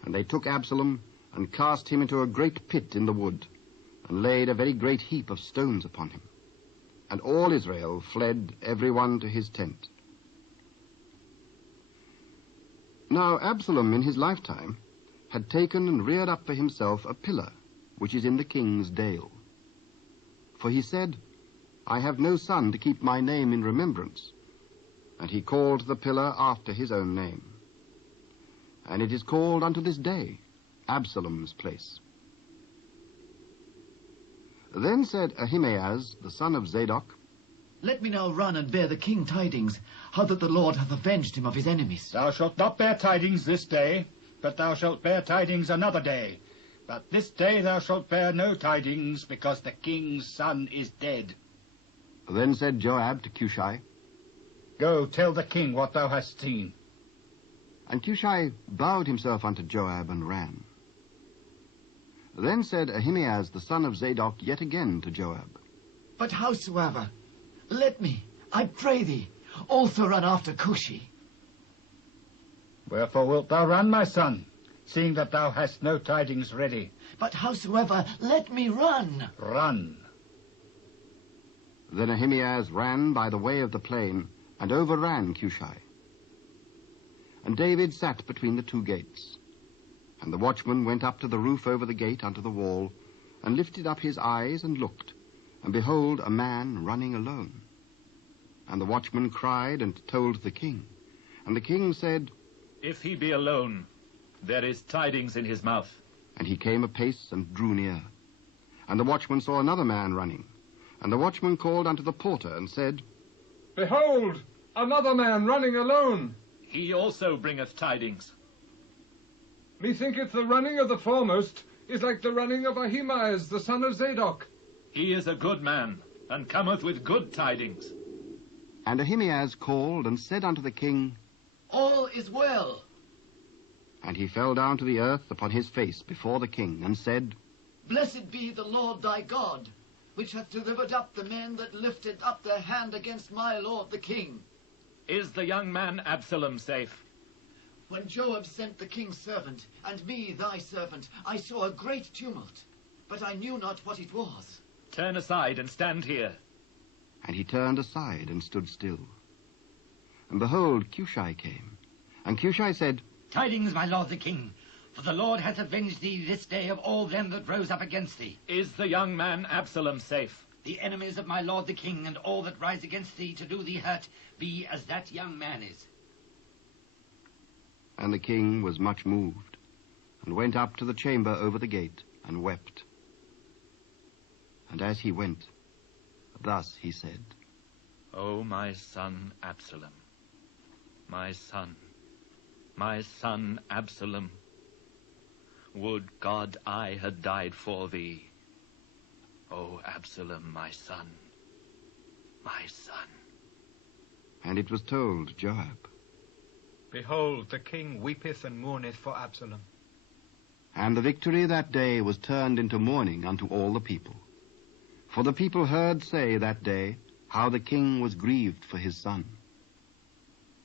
And they took Absalom and cast him into a great pit in the wood, and laid a very great heap of stones upon him. And all Israel fled, every one to his tent. Now Absalom in his lifetime had taken and reared up for himself a pillar, which is in the king's dale. For he said, I have no son to keep my name in remembrance. And he called the pillar after his own name. And it is called unto this day Absalom's place. Then said Ahimaaz, the son of Zadok, Let me now run and bear the king tidings, how that the Lord hath avenged him of his enemies. Thou shalt not bear tidings this day, but thou shalt bear tidings another day. But this day thou shalt bear no tidings, because the king's son is dead. Then said Joab to Cushai, Go, tell the king what thou hast seen. And Cushai bowed himself unto Joab and ran. Then said Ahimaaz the son of Zadok yet again to Joab, But howsoever, let me, I pray thee, also run after Cushi. Wherefore wilt thou run, my son, seeing that thou hast no tidings ready? But howsoever, let me run. Run. Then Ahimaaz ran by the way of the plain, and overran Cushai. And David sat between the 2 gates. And the watchman went up to the roof over the gate unto the wall, and lifted up his eyes and looked, and behold, a man running alone. And the watchman cried and told the king. And the king said, If he be alone, there is tidings in his mouth. And he came apace and drew near. And the watchman saw another man running. And the watchman called unto the porter and said, Behold, another man running alone. He also bringeth tidings. Methinketh the running of the foremost is like the running of Ahimaaz the son of Zadok. He is a good man, and cometh with good tidings. And Ahimaaz called and said unto the king, All is well. And he fell down to the earth upon his face before the king, and said, Blessed be the Lord thy God, which hath delivered up the men that lifted up their hand against my lord the king. Is the young man Absalom safe? When Joab sent the king's servant, and me thy servant, I saw a great tumult, but I knew not what it was. Turn aside and stand here. And he turned aside and stood still. And behold, Cushai came. And Cushai said, Tidings, my lord the king, for the Lord hath avenged thee this day of all them that rose up against thee. Is the young man Absalom safe? The enemies of my lord the king, and all that rise against thee to do thee hurt, be as that young man is. And the king was much moved, and went up to the chamber over the gate, and wept. And as he went, thus he said, O my son Absalom, my son Absalom, would God I had died for thee. O Absalom, my son, my son. And it was told Joab. Behold, the king weepeth and mourneth for Absalom. And the victory that day was turned into mourning unto all the people. For the people heard say that day how the king was grieved for his son.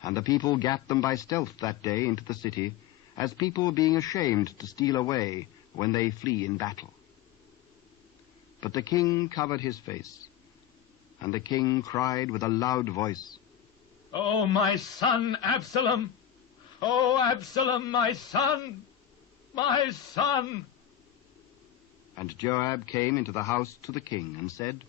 And the people gat them by stealth that day into the city, as people being ashamed to steal away when they flee in battle. But the king covered his face, and the king cried with a loud voice, O my son Absalom! O Absalom, my son! My son! And Joab came into the house to the king and said,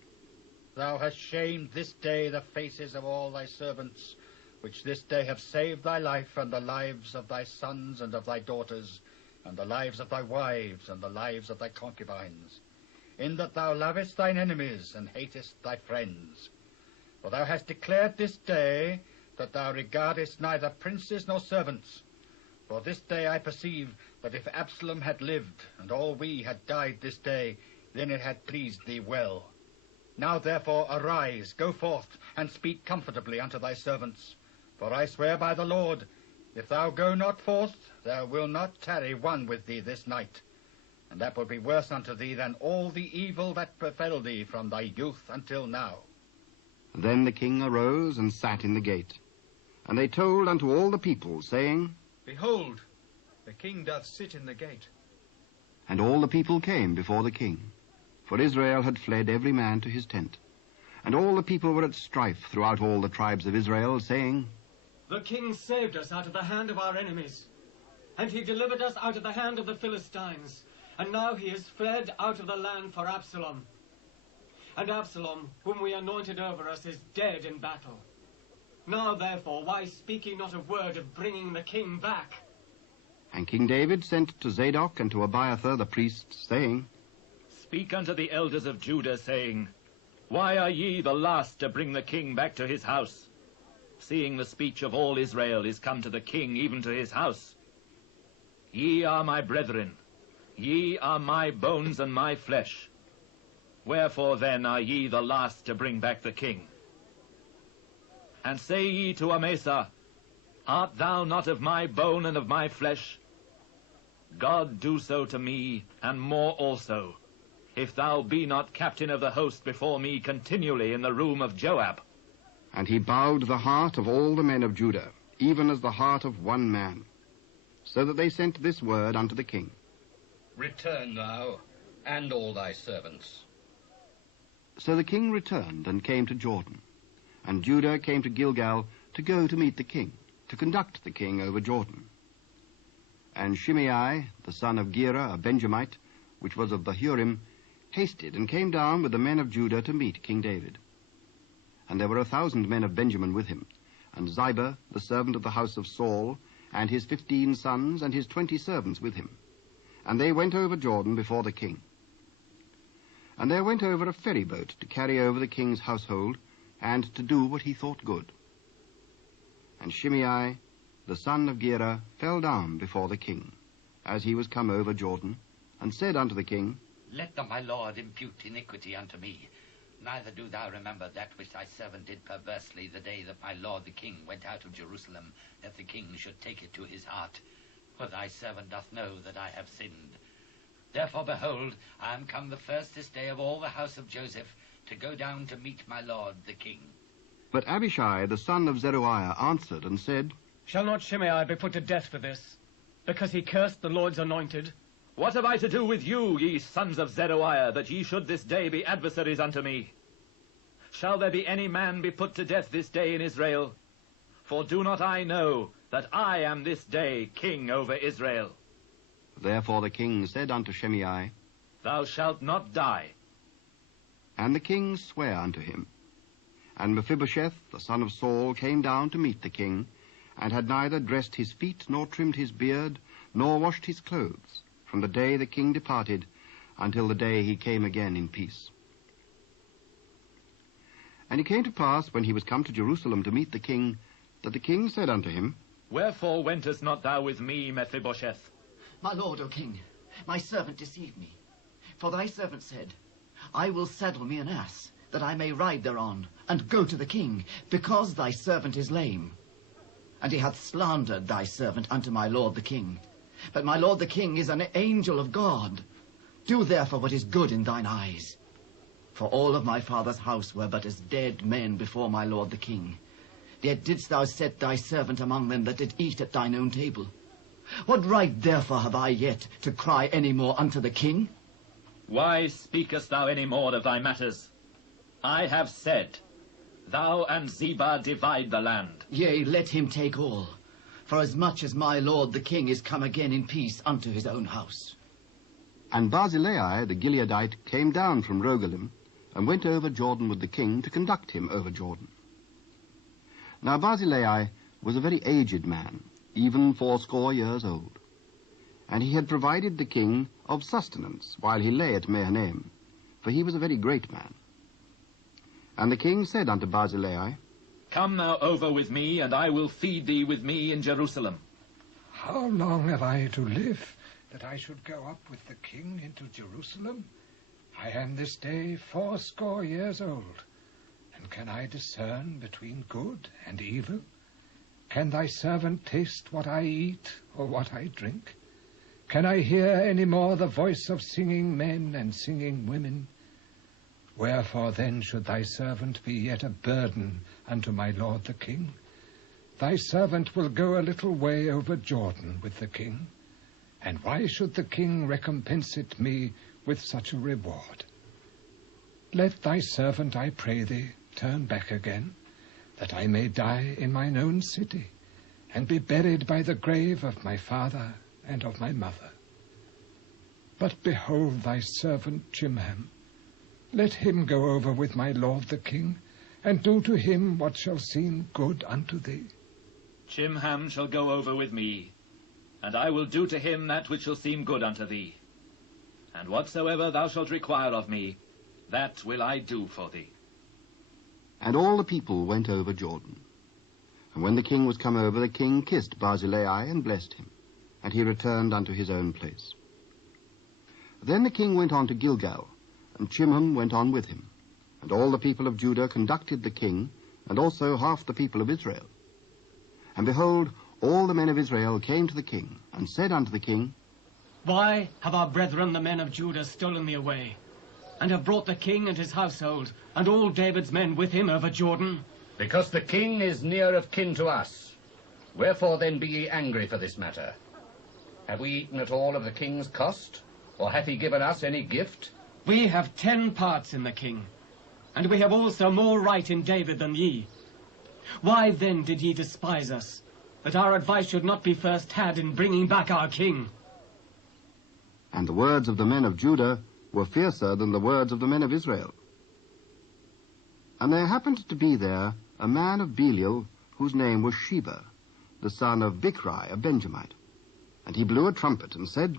Thou hast shamed this day the faces of all thy servants, which this day have saved thy life and the lives of thy sons and of thy daughters, and the lives of thy wives and the lives of thy concubines, in that thou lovest thine enemies and hatest thy friends. For thou hast declared this day that thou regardest neither princes nor servants. For this day I perceive that if Absalom had lived, and all we had died this day, then it had pleased thee well. Now therefore arise, go forth, and speak comfortably unto thy servants. For I swear by the Lord, if thou go not forth, there will not tarry one with thee this night. And that will be worse unto thee than all the evil that befell thee from thy youth until now. Then the king arose and sat in the gate. And they told unto all the people, saying, Behold, the king doth sit in the gate. And all the people came before the king, for Israel had fled every man to his tent. And all the people were at strife throughout all the tribes of Israel, saying, The king saved us out of the hand of our enemies, and he delivered us out of the hand of the Philistines, and now he is fled out of the land for Absalom. And Absalom, whom we anointed over us, is dead in battle. Now therefore, why speak ye not a word of bringing the king back? And King David sent to Zadok and to Abiathar the priests, saying, Speak unto the elders of Judah, saying, Why are ye the last to bring the king back to his house, seeing the speech of all Israel is come to the king, even to his house? Ye are my brethren, ye are my bones and my flesh. Wherefore then are ye the last to bring back the king? And say ye to Amasa, Art thou not of my bone and of my flesh? God do so to me, and more also, if thou be not captain of the host before me continually in the room of Joab. And he bowed the heart of all the men of Judah, even as the heart of one man. So that they sent this word unto the king. Return thou, and all thy servants. So the king returned and came to Jordan. And Judah came to Gilgal to go to meet the king, to conduct the king over Jordan. And Shimei, the son of Gera, a Benjamite, which was of the Hurim, hasted and came down with the men of Judah to meet King David. And there were 1,000 men of Benjamin with him, and Ziba, the servant of the house of Saul, and his 15 sons and his 20 servants with him. And they went over Jordan before the king. And there went over a ferry boat to carry over the king's household, and to do what he thought good. And Shimei, the son of Gera, fell down before the king, as he was come over Jordan, and said unto the king, Let not my lord impute iniquity unto me, neither do thou remember that which thy servant did perversely the day that my lord the king went out of Jerusalem, that the king should take it to his heart. For thy servant doth know that I have sinned. Therefore, behold, I am come the first this day of all the house of Joseph, to go down to meet my lord the king. But Abishai, the son of Zeruiah, answered and said, Shall not Shimei be put to death for this, because he cursed the Lord's anointed? What have I to do with you, ye sons of Zeruiah, that ye should this day be adversaries unto me? Shall there be any man be put to death this day in Israel? For do not I know that I am this day king over Israel? Therefore the king said unto Shimei, Thou shalt not die. And the king sware unto him. And Mephibosheth, the son of Saul, came down to meet the king, and had neither dressed his feet, nor trimmed his beard, nor washed his clothes, from the day the king departed, until the day he came again in peace. And it came to pass, when he was come to Jerusalem to meet the king, that the king said unto him, Wherefore wentest not thou with me, Mephibosheth? My lord, O king, my servant deceived me. For thy servant said, I will saddle me an ass, that I may ride thereon, and go to the king, because thy servant is lame. And he hath slandered thy servant unto my lord the king. But my lord the king is an angel of God. Do therefore what is good in thine eyes. For all of my father's house were but as dead men before my lord the king. Yet didst thou set thy servant among them that did eat at thine own table. What right therefore have I yet to cry any more unto the king? Why speakest thou any more of thy matters? I have said, Thou and Ziba divide the land. Yea, let him take all, for as much as my lord the king is come again in peace unto his own house. And Barzillai the Gileadite came down from Rogelim and went over Jordan with the king to conduct him over Jordan. Now Barzillai was a very aged man, even 80 years old, and he had provided the king of sustenance while he lay at Mahanaim, for he was a very great man. And the king said unto Barzillai, Come now over with me, and I will feed thee with me in Jerusalem. How long have I to live, that I should go up with the king into Jerusalem? I am this day 80 years old, and can I discern between good and evil? Can thy servant taste what I eat or what I drink? Can I hear any more the voice of singing men and singing women? Wherefore then should thy servant be yet a burden unto my lord the king? Thy servant will go a little way over Jordan with the king, and why should the king recompense it me with such a reward? Let thy servant, I pray thee, turn back again, that I may die in mine own city, and be buried by the grave of my father and of my mother. But behold thy servant Chimham. Let him go over with my lord the king, and do to him what shall seem good unto thee. Chimham shall go over with me, and I will do to him that which shall seem good unto thee. And whatsoever thou shalt require of me, that will I do for thee. And all the people went over Jordan. And when the king was come over, the king kissed Barzillai and blessed him, and he returned unto his own place. Then the king went on to Gilgal, and Chimham went on with him. And all the people of Judah conducted the king, and also half the people of Israel. And behold, all the men of Israel came to the king, and said unto the king, Why have our brethren the men of Judah stolen thee away, and have brought the king and his household, and all David's men with him over Jordan? Because the king is near of kin to us. Wherefore then be ye angry for this matter? Have we eaten at all of the king's cost, or hath he given us any gift? We have 10 parts in the king, and we have also more right in David than ye. Why then did ye despise us, that our advice should not be first had in bringing back our king? And the words of the men of Judah were fiercer than the words of the men of Israel. And there happened to be there a man of Belial, whose name was Sheba, the son of Bichri, a Benjamite. And he blew a trumpet and said,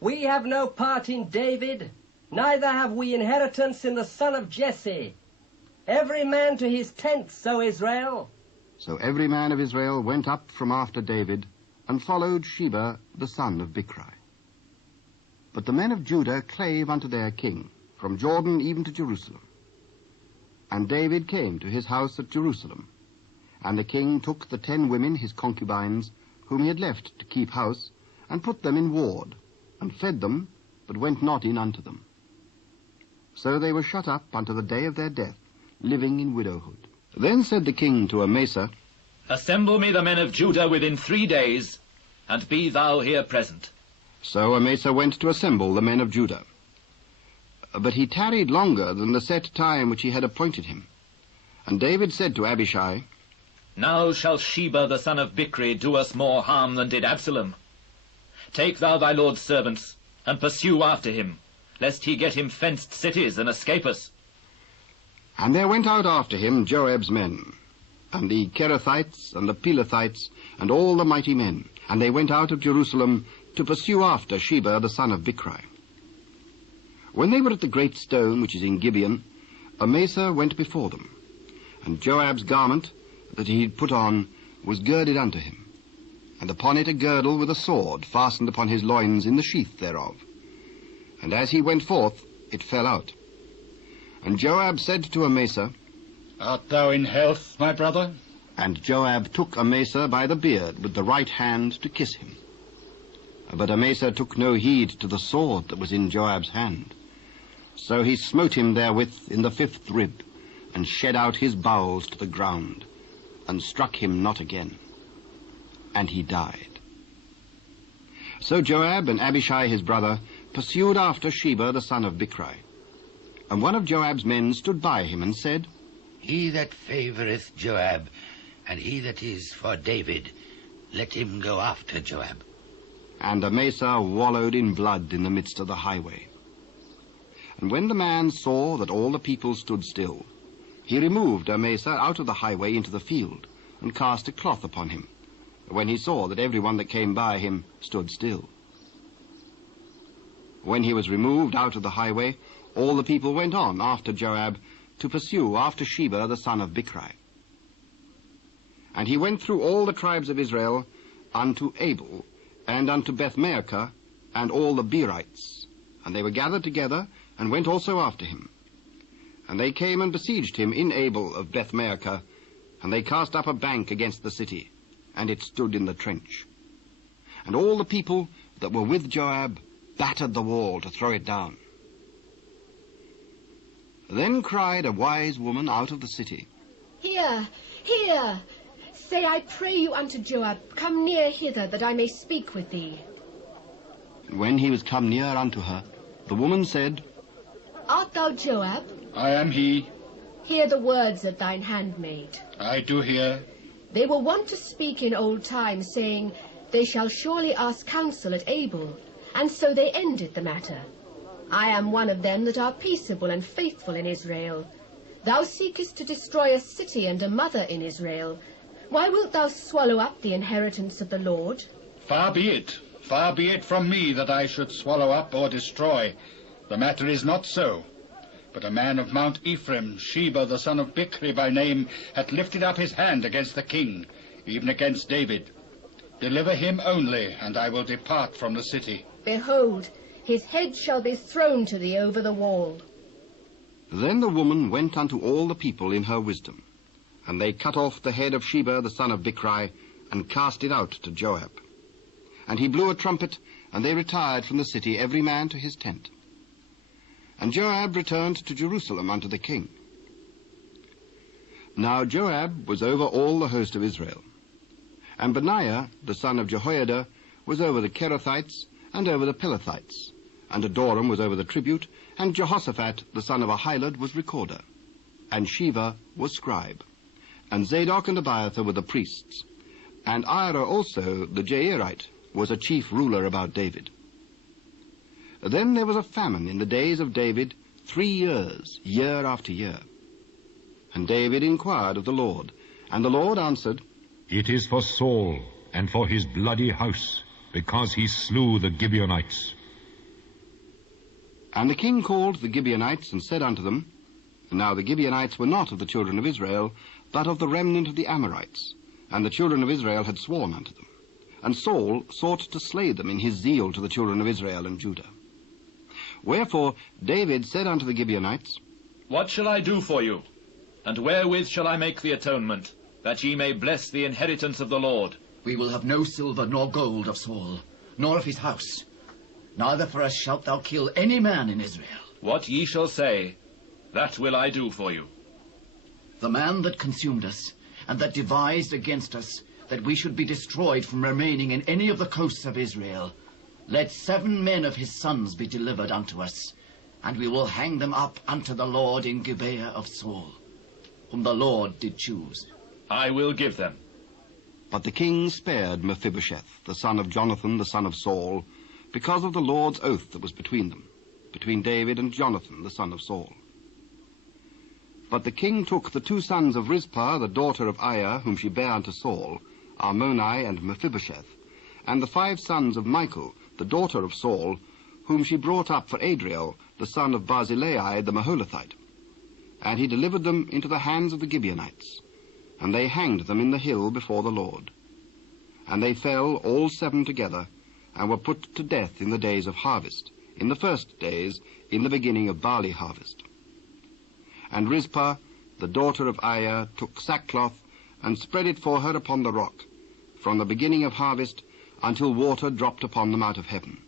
We have no part in David, neither have we inheritance in the son of Jesse. Every man to his tent, O Israel. So every man of Israel went up from after David, and followed Sheba, the son of Bichri. But the men of Judah clave unto their king, from Jordan even to Jerusalem. And David came to his house at Jerusalem. And the king took the 10 women, his concubines, whom he had left to keep house, and put them in ward, and fed them, but went not in unto them. So they were shut up unto the day of their death, living in widowhood. Then said the king to Amasa, Assemble me the men of Judah within 3 days, and be thou here present. So Amasa went to assemble the men of Judah. But he tarried longer than the set time which he had appointed him. And David said to Abishai, Now shall Sheba the son of Bichri do us more harm than did Absalom. Take thou thy lord's servants, and pursue after him, lest he get him fenced cities and escape us. And there went out after him Joab's men, and the Kerethites, and the Pelethites, and all the mighty men. And they went out of Jerusalem to pursue after Sheba the son of Bichri. When they were at the great stone which is in Gibeon, Amasa went before them, and Joab's garment that he had put on was girded unto him, and upon it a girdle with a sword fastened upon his loins in the sheath thereof. And as he went forth, it fell out. And Joab said to Amasa, Art thou in health, my brother? And Joab took Amasa by the beard with the right hand to kiss him. But Amasa took no heed to the sword that was in Joab's hand. So he smote him therewith in the 5th rib, and shed out his bowels to the ground, and struck him not again. And he died. So Joab and Abishai his brother pursued after Sheba the son of Bichri. And one of Joab's men stood by him and said, He that favoureth Joab, and he that is for David, let him go after Joab. and Amasa wallowed in blood in the midst of the highway. And when the man saw that all the people stood still, he removed Amasa out of the highway into the field, and cast a cloth upon him, when he saw that everyone that came by him stood still. When he was removed out of the highway, all the people went on after Joab, to pursue after Sheba the son of Bichri. And he went through all the tribes of Israel unto Abel, and unto Bethmaachah, and all the Berites. And they were gathered together, and went also after him. And they came and besieged him in Abel of Bethmaachah, and they cast up a bank against the city, and it stood in the trench. And all the people that were with Joab battered the wall to throw it down. Then cried a wise woman out of the city, Hear, hear! Say, I pray you unto Joab, come near hither, that I may speak with thee. When he was come near unto her, the woman said, Art thou Joab? I am he. Hear the words of thine handmaid. I do hear. They were wont to speak in old times, saying, They shall surely ask counsel at Abel. And so they ended the matter. I am one of them that are peaceable and faithful in Israel. Thou seekest to destroy a city and a mother in Israel. Why wilt thou swallow up the inheritance of the Lord? Far be it from me that I should swallow up or destroy. The matter is not so. But a man of Mount Ephraim, Sheba the son of Bichri by name, hath lifted up his hand against the king, even against David. Deliver him only, and I will depart from the city. Behold, his head shall be thrown to thee over the wall. Then the woman went unto all the people in her wisdom, and they cut off the head of Sheba the son of Bichri, and cast it out to Joab. And he blew a trumpet, and they retired from the city, every man to his tent. And Joab returned to Jerusalem unto the king. Now Joab was over all the host of Israel. And Benaiah, the son of Jehoiada, was over the Kerethites, and over the Pelethites. And Adoram was over the tribute, and Jehoshaphat, the son of Ahilud, was recorder. And Sheva was scribe. And Zadok and Abiathar were the priests. And Ira also, the Jairite, was a chief ruler about David. Then there was a famine in the days of David 3 years, year after year. And David inquired of the Lord, and the Lord answered, It is for Saul, and for his bloody house, because he slew the Gibeonites. And the king called the Gibeonites, and said unto them, Now the Gibeonites were not of the children of Israel, but of the remnant of the Amorites, and the children of Israel had sworn unto them. And Saul sought to slay them in his zeal to the children of Israel and Judah. Wherefore David said unto the Gibeonites, What shall I do for you? And wherewith shall I make the atonement, that ye may bless the inheritance of the Lord? We will have no silver nor gold of Saul, nor of his house. Neither for us shalt thou kill any man in Israel. What ye shall say, that will I do for you. The man that consumed us, and that devised against us, that we should be destroyed from remaining in any of the coasts of Israel, let 7 men of his sons be delivered unto us, and we will hang them up unto the Lord in Gibeah of Saul, whom the Lord did choose. I will give them. But the king spared Mephibosheth, the son of Jonathan, the son of Saul, because of the Lord's oath that was between them, between David and Jonathan, the son of Saul. But the king took the 2 sons of Rizpah, the daughter of Aiah, whom she bare unto Saul, Armoni and Mephibosheth, and the 5 sons of Michal, the daughter of Saul, whom she brought up for Adriel, the son of Barzillai the Maholathite. And he delivered them into the hands of the Gibeonites, and they hanged them in the hill before the Lord. And they fell all 7 together, and were put to death in the days of harvest, in the first days, in the beginning of barley harvest. And Rizpah, the daughter of Aiah, took sackcloth, and spread it for her upon the rock, from the beginning of harvest, until water dropped upon them out of heaven,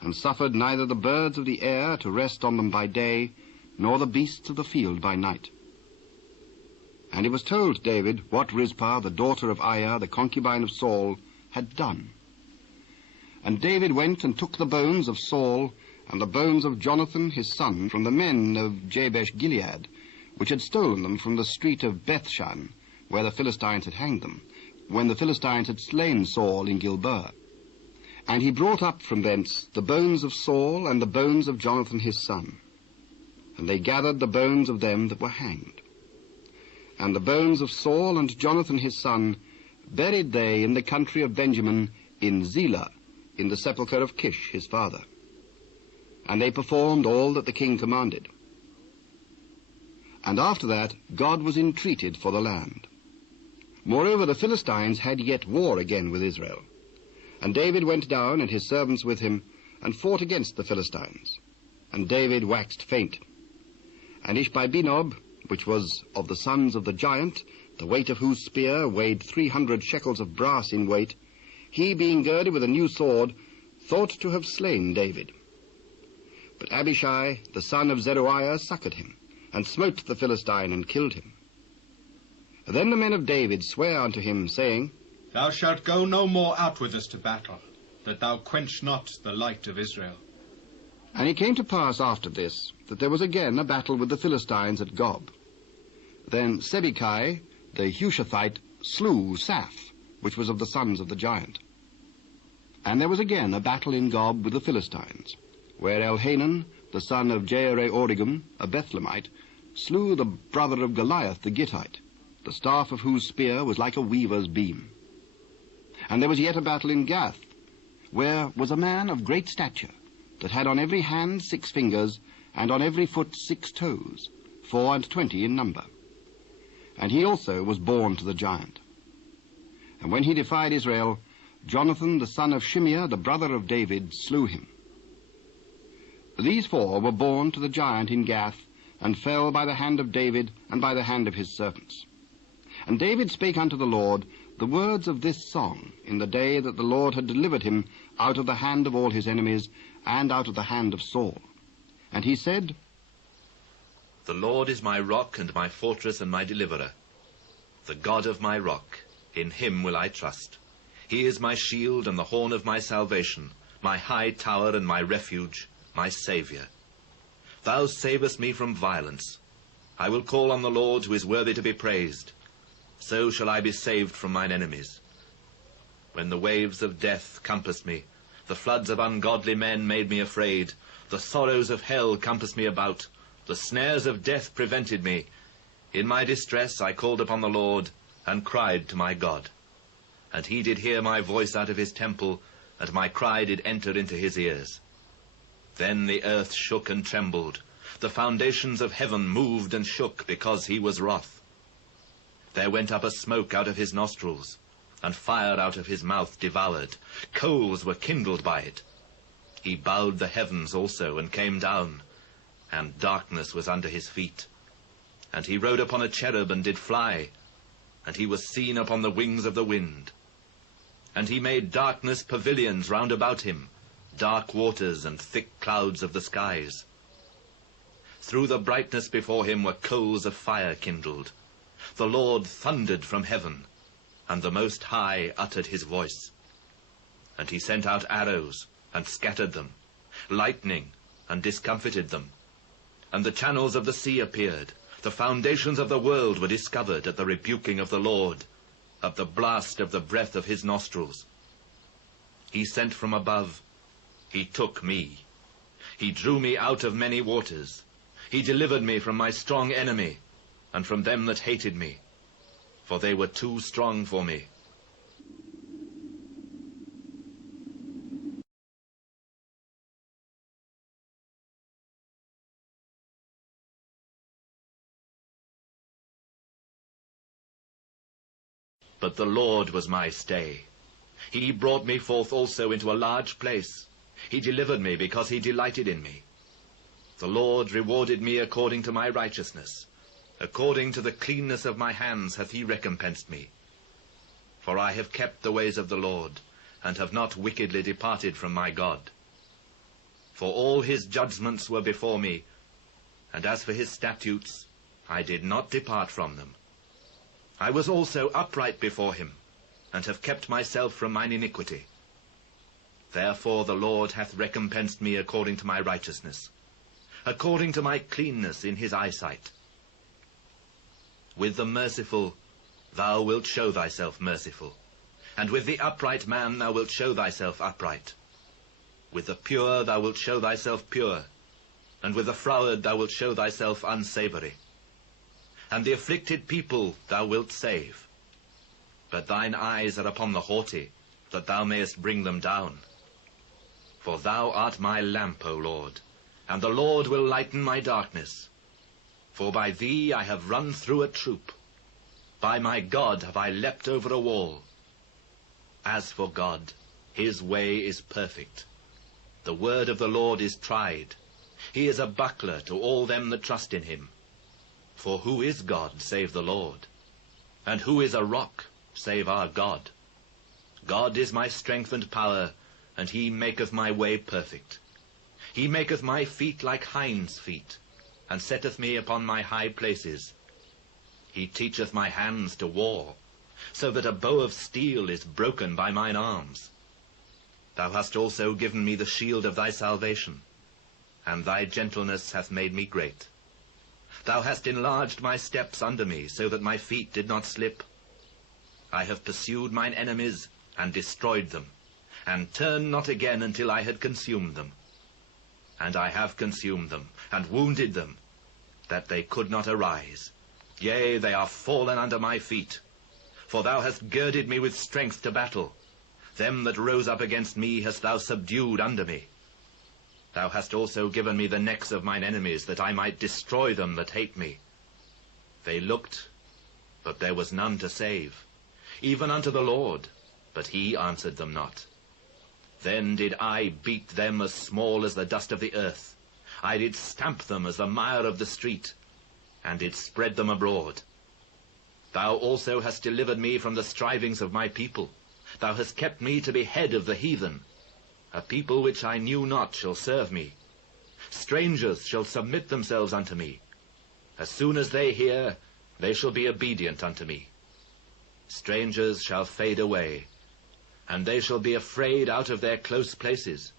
and suffered neither the birds of the air to rest on them by day, nor the beasts of the field by night. And it was told David what Rizpah, the daughter of Aiah, the concubine of Saul, had done. And David went and took the bones of Saul, and the bones of Jonathan his son, from the men of Jabesh Gilead, which had stolen them from the street of Bethshan, where the Philistines had hanged them, when the Philistines had slain Saul in Gilboa. And he brought up from thence the bones of Saul and the bones of Jonathan his son. And they gathered the bones of them that were hanged. And the bones of Saul and Jonathan his son buried they in the country of Benjamin in Zelah, in the sepulchre of Kish his father. And they performed all that the king commanded. And after that God was entreated for the land. Moreover, the Philistines had yet war again with Israel. And David went down, and his servants with him, and fought against the Philistines. And David waxed faint. And Ishbi-benob, which was of the sons of the giant, the weight of whose spear weighed 300 shekels of brass in weight, he, being girded with a new sword, thought to have slain David. But Abishai, the son of Zeruiah, succoured him, and smote the Philistine, and killed him. Then the men of David sware unto him, saying, Thou shalt go no more out with us to battle, that thou quench not the light of Israel. And it came to pass after this, that there was again a battle with the Philistines at Gob. Then Sibbechai, the Hushathite, slew Saph, which was of the sons of the giant. And there was again a battle in Gob with the Philistines, where Elhanan, the son of Jeare-Oregim, a Bethlehemite, slew the brother of Goliath the Gittite, the staff of whose spear was like a weaver's beam. And there was yet a battle in Gath, where was a man of great stature, that had on every hand 6 fingers, and on every foot 6 toes, 24 in number. And he also was born to the giant. And when he defied Israel, Jonathan, the son of Shimeah, the brother of David, slew him. These 4 were born to the giant in Gath, and fell by the hand of David, and by the hand of his servants. And David spake unto the Lord the words of this song in the day that the Lord had delivered him out of the hand of all his enemies, and out of the hand of Saul. And he said, The Lord is my rock, and my fortress, and my deliverer. The God of my rock, in him will I trust. He is my shield, and the horn of my salvation, my high tower, and my refuge, my Saviour. Thou savest me from violence. I will call on the Lord, who is worthy to be praised. So shall I be saved from mine enemies. When the waves of death compassed me, the floods of ungodly men made me afraid, the sorrows of hell compassed me about, the snares of death prevented me. In my distress I called upon the Lord, and cried to my God. And he did hear my voice out of his temple, and my cry did enter into his ears. Then the earth shook and trembled, the foundations of heaven moved and shook, because he was wroth. There went up a smoke out of his nostrils, and fire out of his mouth devoured. Coals were kindled by it. He bowed the heavens also, and came down, and darkness was under his feet. And he rode upon a cherub, and did fly, and he was seen upon the wings of the wind. And he made darkness pavilions round about him, dark waters and thick clouds of the skies. Through the brightness before him were coals of fire kindled. The Lord thundered from heaven, and the Most High uttered his voice. And he sent out arrows, and scattered them, lightning, and discomfited them. And the channels of the sea appeared, the foundations of the world were discovered at the rebuking of the Lord, at the blast of the breath of his nostrils. He sent from above, he took me. He drew me out of many waters. He delivered me from my strong enemy, and from them that hated me, for they were too strong for me. But the Lord was my stay. He brought me forth also into a large place. He delivered me because he delighted in me. The Lord rewarded me according to my righteousness. According to the cleanness of my hands hath he recompensed me. For I have kept the ways of the Lord, and have not wickedly departed from my God. For all his judgments were before me, and as for his statutes, I did not depart from them. I was also upright before him, and have kept myself from mine iniquity. Therefore the Lord hath recompensed me according to my righteousness, according to my cleanness in his eyesight. With the merciful thou wilt show thyself merciful, and with the upright man thou wilt show thyself upright. With the pure thou wilt show thyself pure, and with the froward thou wilt show thyself unsavoury. And the afflicted people thou wilt save. But thine eyes are upon the haughty, that thou mayest bring them down. For thou art my lamp, O Lord, and the Lord will lighten my darkness. For by thee I have run through a troop. By my God have I leapt over a wall. As for God, his way is perfect. The word of the Lord is tried. He is a buckler to all them that trust in him. For who is God save the Lord? And who is a rock save our God? God is my strength and power, and he maketh my way perfect. He maketh my feet like hinds' feet, and setteth me upon my high places. He teacheth my hands to war, so that a bow of steel is broken by mine arms. Thou hast also given me the shield of thy salvation, and thy gentleness hath made me great. Thou hast enlarged my steps under me, so that my feet did not slip. I have pursued mine enemies, and destroyed them, and turned not again until I had consumed them. And I have consumed them, and wounded them, that they could not arise. Yea, they are fallen under my feet. For thou hast girded me with strength to battle. Them that rose up against me hast thou subdued under me. Thou hast also given me the necks of mine enemies, that I might destroy them that hate me. They looked, but there was none to save, even unto the Lord, but he answered them not. Then did I beat them as small as the dust of the earth. I did stamp them as the mire of the street, and did spread them abroad. Thou also hast delivered me from the strivings of my people. Thou hast kept me to be head of the heathen. A people which I knew not shall serve me. Strangers shall submit themselves unto me. As soon as they hear, they shall be obedient unto me. Strangers shall fade away, and they shall be afraid out of their close places.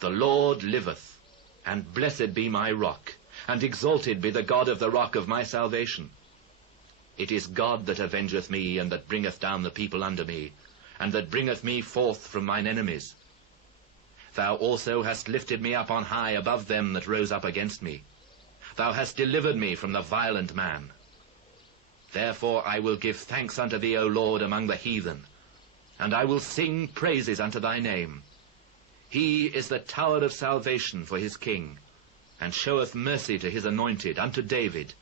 The Lord liveth, and blessed be my rock, and exalted be the God of the rock of my salvation. It is God that avengeth me, and that bringeth down the people under me, and that bringeth me forth from mine enemies. Thou also hast lifted me up on high above them that rose up against me. Thou hast delivered me from the violent man. Therefore I will give thanks unto thee, O Lord, among the heathen, and I will sing praises unto thy name. He is the tower of salvation for his king, and showeth mercy to his anointed, unto David,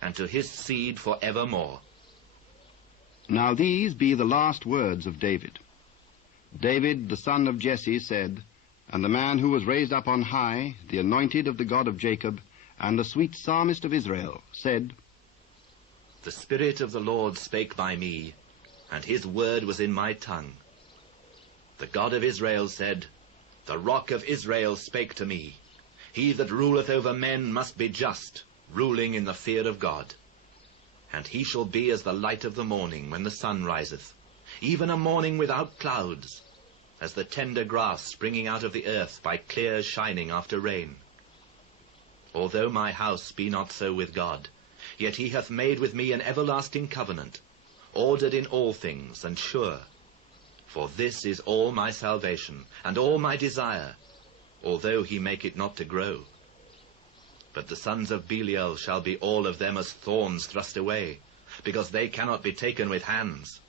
and to his seed for evermore. Now these be the last words of David. David, the son of Jesse, said, and the man who was raised up on high, the anointed of the God of Jacob, and the sweet psalmist of Israel, said, The Spirit of the Lord spake by me, and his word was in my tongue. The God of Israel said, The rock of Israel spake to me. He that ruleth over men must be just, ruling in the fear of God. And he shall be as the light of the morning when the sun riseth, even a morning without clouds, as the tender grass springing out of the earth by clear shining after rain. Although my house be not so with God, yet he hath made with me an everlasting covenant, ordered in all things, and sure. For this is all my salvation, and all my desire, although he make it not to grow. But the sons of Belial shall be all of them as thorns thrust away, because they cannot be taken with hands.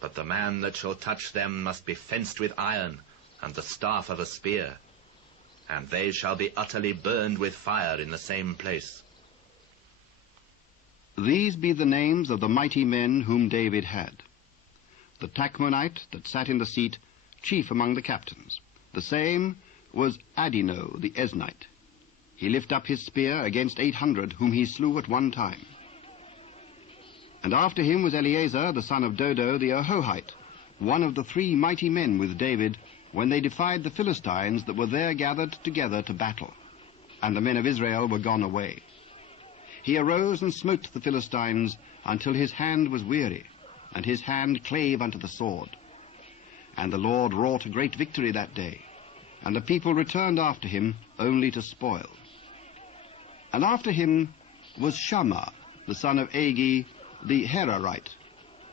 But the man that shall touch them must be fenced with iron, and the staff of a spear, and they shall be utterly burned with fire in the same place. These be the names of the mighty men whom David had. The Tachmonite that sat in the seat, chief among the captains. The same was Adino the Esnite. He lift up his spear against 800, whom he slew at one time. And after him was Eleazar, the son of Dodo the Ahohite, one of the 3 mighty men with David, when they defied the Philistines that were there gathered together to battle, and the men of Israel were gone away. He arose and smote the Philistines until his hand was weary, and his hand clave unto the sword. And the Lord wrought a great victory that day, and the people returned after him only to spoil. And after him was Shammah, the son of Agi, the Herarite,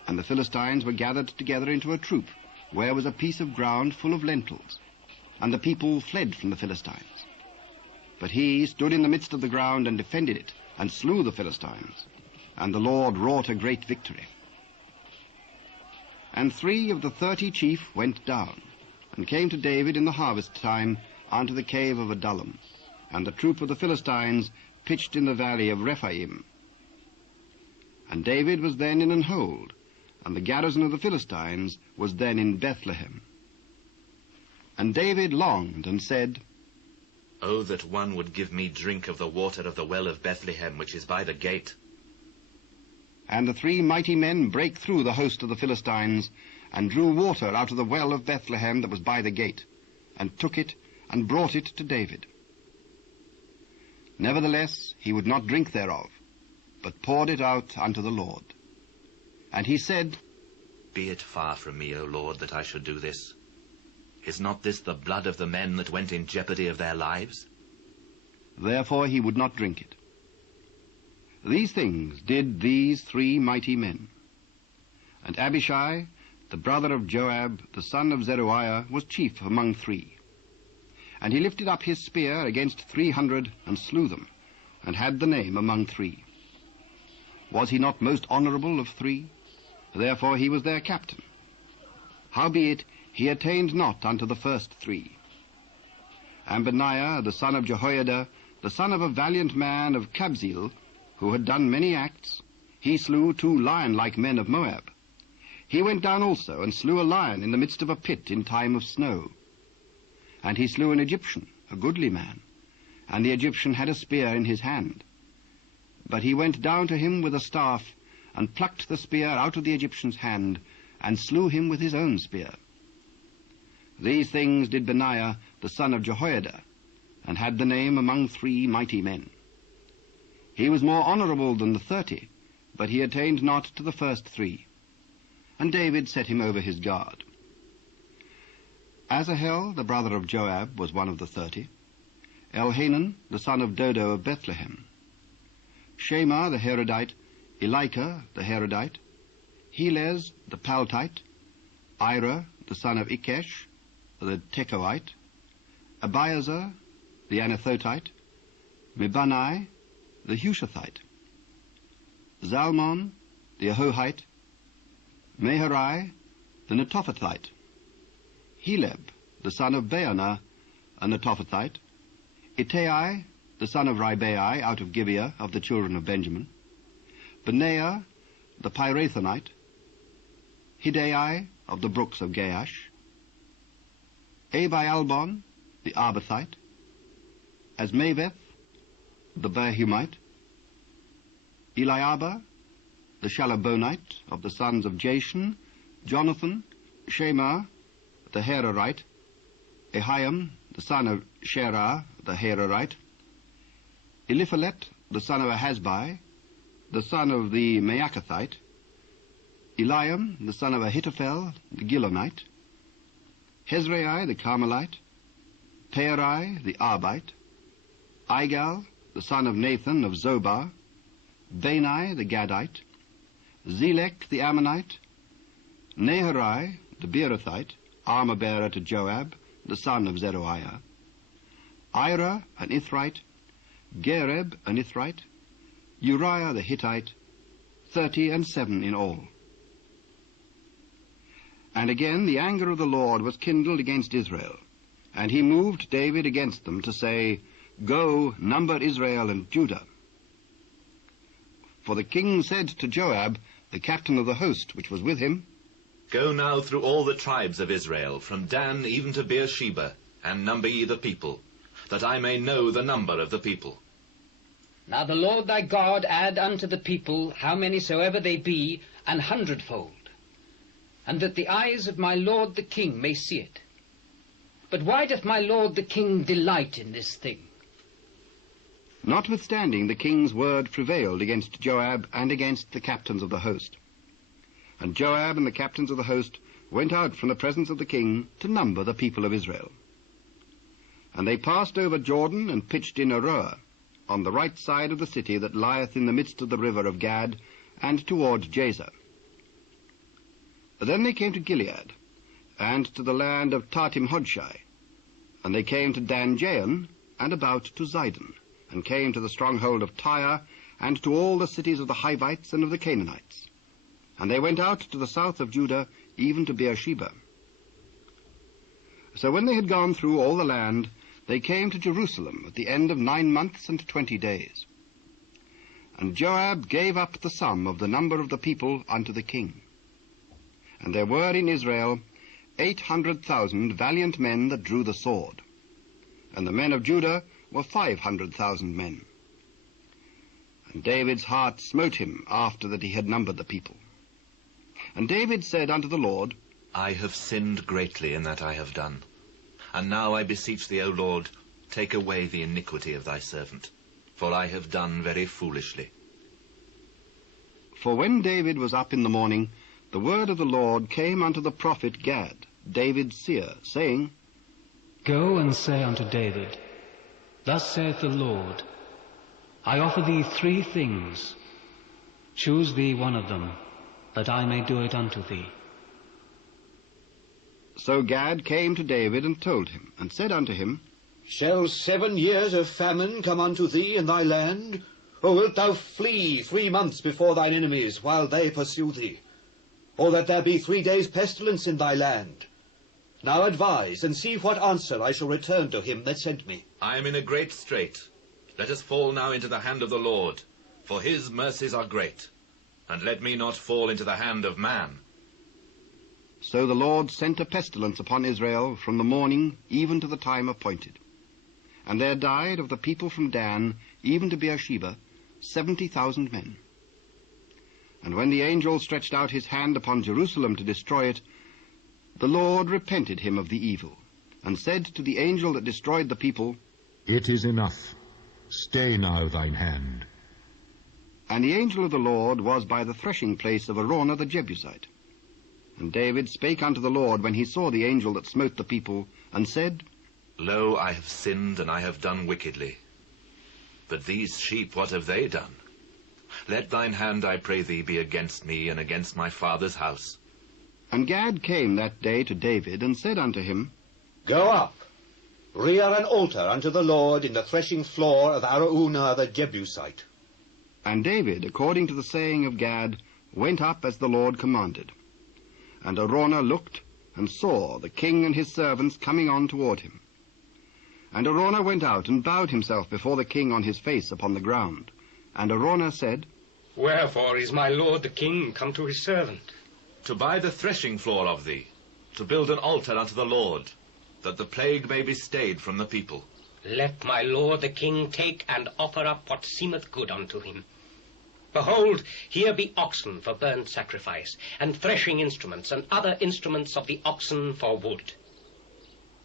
and the Philistines were gathered together into a troop, where was a piece of ground full of lentils. and the people fled from the Philistines. But he stood in the midst of the ground and defended it, and slew the Philistines, and the Lord wrought a great victory. And 3 of the 30 chief went down, and came to David in the harvest time unto the cave of Adullam, and the troop of the Philistines pitched in the valley of Rephaim. And David was then in an hold, and the garrison of the Philistines was then in Bethlehem. And David longed and said, Oh, that one would give me drink of the water of the well of Bethlehem, which is by the gate. And the 3 mighty men brake through the host of the Philistines, and drew water out of the well of Bethlehem that was by the gate, and took it, and brought it to David. Nevertheless he would not drink thereof, but poured it out unto the Lord. And he said, Be it far from me, O Lord, that I should do this. Is not this the blood of the men that went in jeopardy of their lives? Therefore he would not drink it. These things did these 3 mighty men. And Abishai, the brother of Joab, the son of Zeruiah, was chief among 3. And he lifted up his spear against 300, and slew them, and had the name among 3. Was he not most honourable of 3? Therefore he was their captain. Howbeit he attained not unto the first 3. And Benaiah, the son of Jehoiada, the son of a valiant man of Kabzeel, who had done many acts, he slew 2 lion-like men of Moab. He went down also, and slew a lion in the midst of a pit in time of snow. And he slew an Egyptian, a goodly man, and the Egyptian had a spear in his hand. But he went down to him with a staff, and plucked the spear out of the Egyptian's hand, and slew him with his own spear. These things did Benaiah, the son of Jehoiada, and had the name among 3 mighty men. He was more honourable than the 30, but he attained not to the first 3. And David set him over his guard. Asahel, the brother of Joab, was one of the 30. Elhanan, the son of Dodo of Bethlehem. Shema the Herodite, Elika the Herodite, Helez the Paltite, Ira the son of Ikesh the Tekoite, Abiezer the Anathotite, Mibannai the Hushathite, Zalmon the Ahohite, Meharai the Netophathite, Heleb the son of Baanah a Netophathite, Ittai the son of Ribai out of Gibeah of the children of Benjamin, Benaiah the Pirathonite, Hidai of the brooks of Gaash, Abialbon the Arbathite, Asmaveth the Bahumite, Eliaba the Shalabonite of the sons of Jashan, Jonathan, Shema the Hararite, Ahiam the son of Sherah the Hararite, Eliphalet the son of Ahasbai, the son of the Maacathite, Eliam the son of Ahithophel the Gilonite, Hezrai the Carmelite, Perai the Arbite, Igal the son of Nathan of Zobah, Bani the Gadite, Zelek the Ammonite, Naharai the Beerothite, armor-bearer to Joab, the son of Zeruiah, Ira an Ithrite, Gareb an Ithrite, Uriah the Hittite, 37 in all. And again the anger of the Lord was kindled against Israel, and he moved David against them to say, Go, number Israel and Judah. For the king said to Joab, the captain of the host which was with him, Go now through all the tribes of Israel, from Dan even to Beersheba, and number ye the people, that I may know the number of the people. Now the Lord thy God add unto the people, how many soever they be, 100-fold, and that the eyes of my lord the king may see it. But why doth my lord the king delight in this thing? Notwithstanding, the king's word prevailed against Joab and against the captains of the host. And Joab and the captains of the host went out from the presence of the king to number the people of Israel. And they passed over Jordan and pitched in Aroer, on the right side of the city that lieth in the midst of the river of Gad, and toward Jazer. Then they came to Gilead, and to the land of Tartim-Hodshai, And they came to Dan-Jaan, and about to Zidon, and came to the stronghold of Tyre, and to all the cities of the Hivites and of the Canaanites. And they went out to the south of Judah, even to Beersheba. So when they had gone through all the land, they came to Jerusalem at the end of 9 months and 20 days. And Joab gave up the sum of the number of the people unto the king. And there were in Israel 800,000 valiant men that drew the sword, and the men of Judah were 500,000 men. And David's heart smote him after that he had numbered the people. And David said unto the Lord, I have sinned greatly in that I have done. And now I beseech thee, O Lord, take away the iniquity of thy servant, for I have done very foolishly. For when David was up in the morning, the word of the Lord came unto the prophet Gad, David's seer, saying, Go and say unto David, Thus saith the Lord, I offer thee 3 things. Choose thee one of them, that I may do it unto thee. So Gad came to David and told him, and said unto him, Shall 7 years of famine come unto thee in thy land? Or wilt thou flee 3 months before thine enemies, while they pursue thee? Or that there be 3 days' pestilence in thy land? Now advise, and see what answer I shall return to him that sent me. I am in a great strait. Let us fall now into the hand of the Lord, for his mercies are great. And let me not fall into the hand of man. So the Lord sent a pestilence upon Israel from the morning even to the time appointed. And there died of the people from Dan even to Beersheba 70,000 men. And when the angel stretched out his hand upon Jerusalem to destroy it, the Lord repented him of the evil, and said to the angel that destroyed the people, It is enough. Stay now thine hand. And the angel of the Lord was by the threshing place of Araunah the Jebusite. And David spake unto the Lord when he saw the angel that smote the people, and said, Lo, I have sinned, and I have done wickedly. But these sheep, what have they done? Let thine hand, I pray thee, be against me and against my father's house. And Gad came that day to David, and said unto him, Go up, rear an altar unto the Lord in the threshing floor of Araunah the Jebusite. And David, according to the saying of Gad, went up as the Lord commanded. And Araunah looked, and saw the king and his servants coming on toward him. And Araunah went out, and bowed himself before the king on his face upon the ground. And Araunah said, Wherefore is my lord the king come to his servant? To buy the threshing floor of thee, to build an altar unto the Lord, that the plague may be stayed from the people. Let my lord the king take and offer up what seemeth good unto him. Behold, here be oxen for burnt sacrifice, and threshing instruments, and other instruments of the oxen for wood.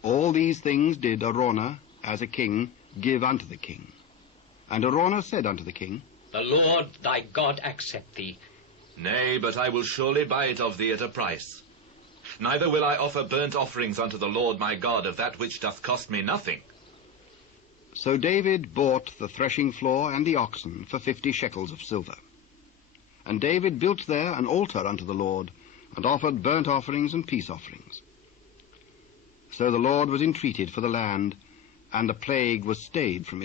All these things did Araunah, as a king, give unto the king. And Araunah said unto the king, The Lord thy God accept thee. Nay, but I will surely buy it of thee at a price. Neither will I offer burnt offerings unto the Lord my God of that which doth cost me nothing. So David bought the threshing floor and the oxen for 50 shekels of silver. And David built there an altar unto the Lord, and offered burnt offerings and peace offerings. So the Lord was entreated for the land, and the plague was stayed from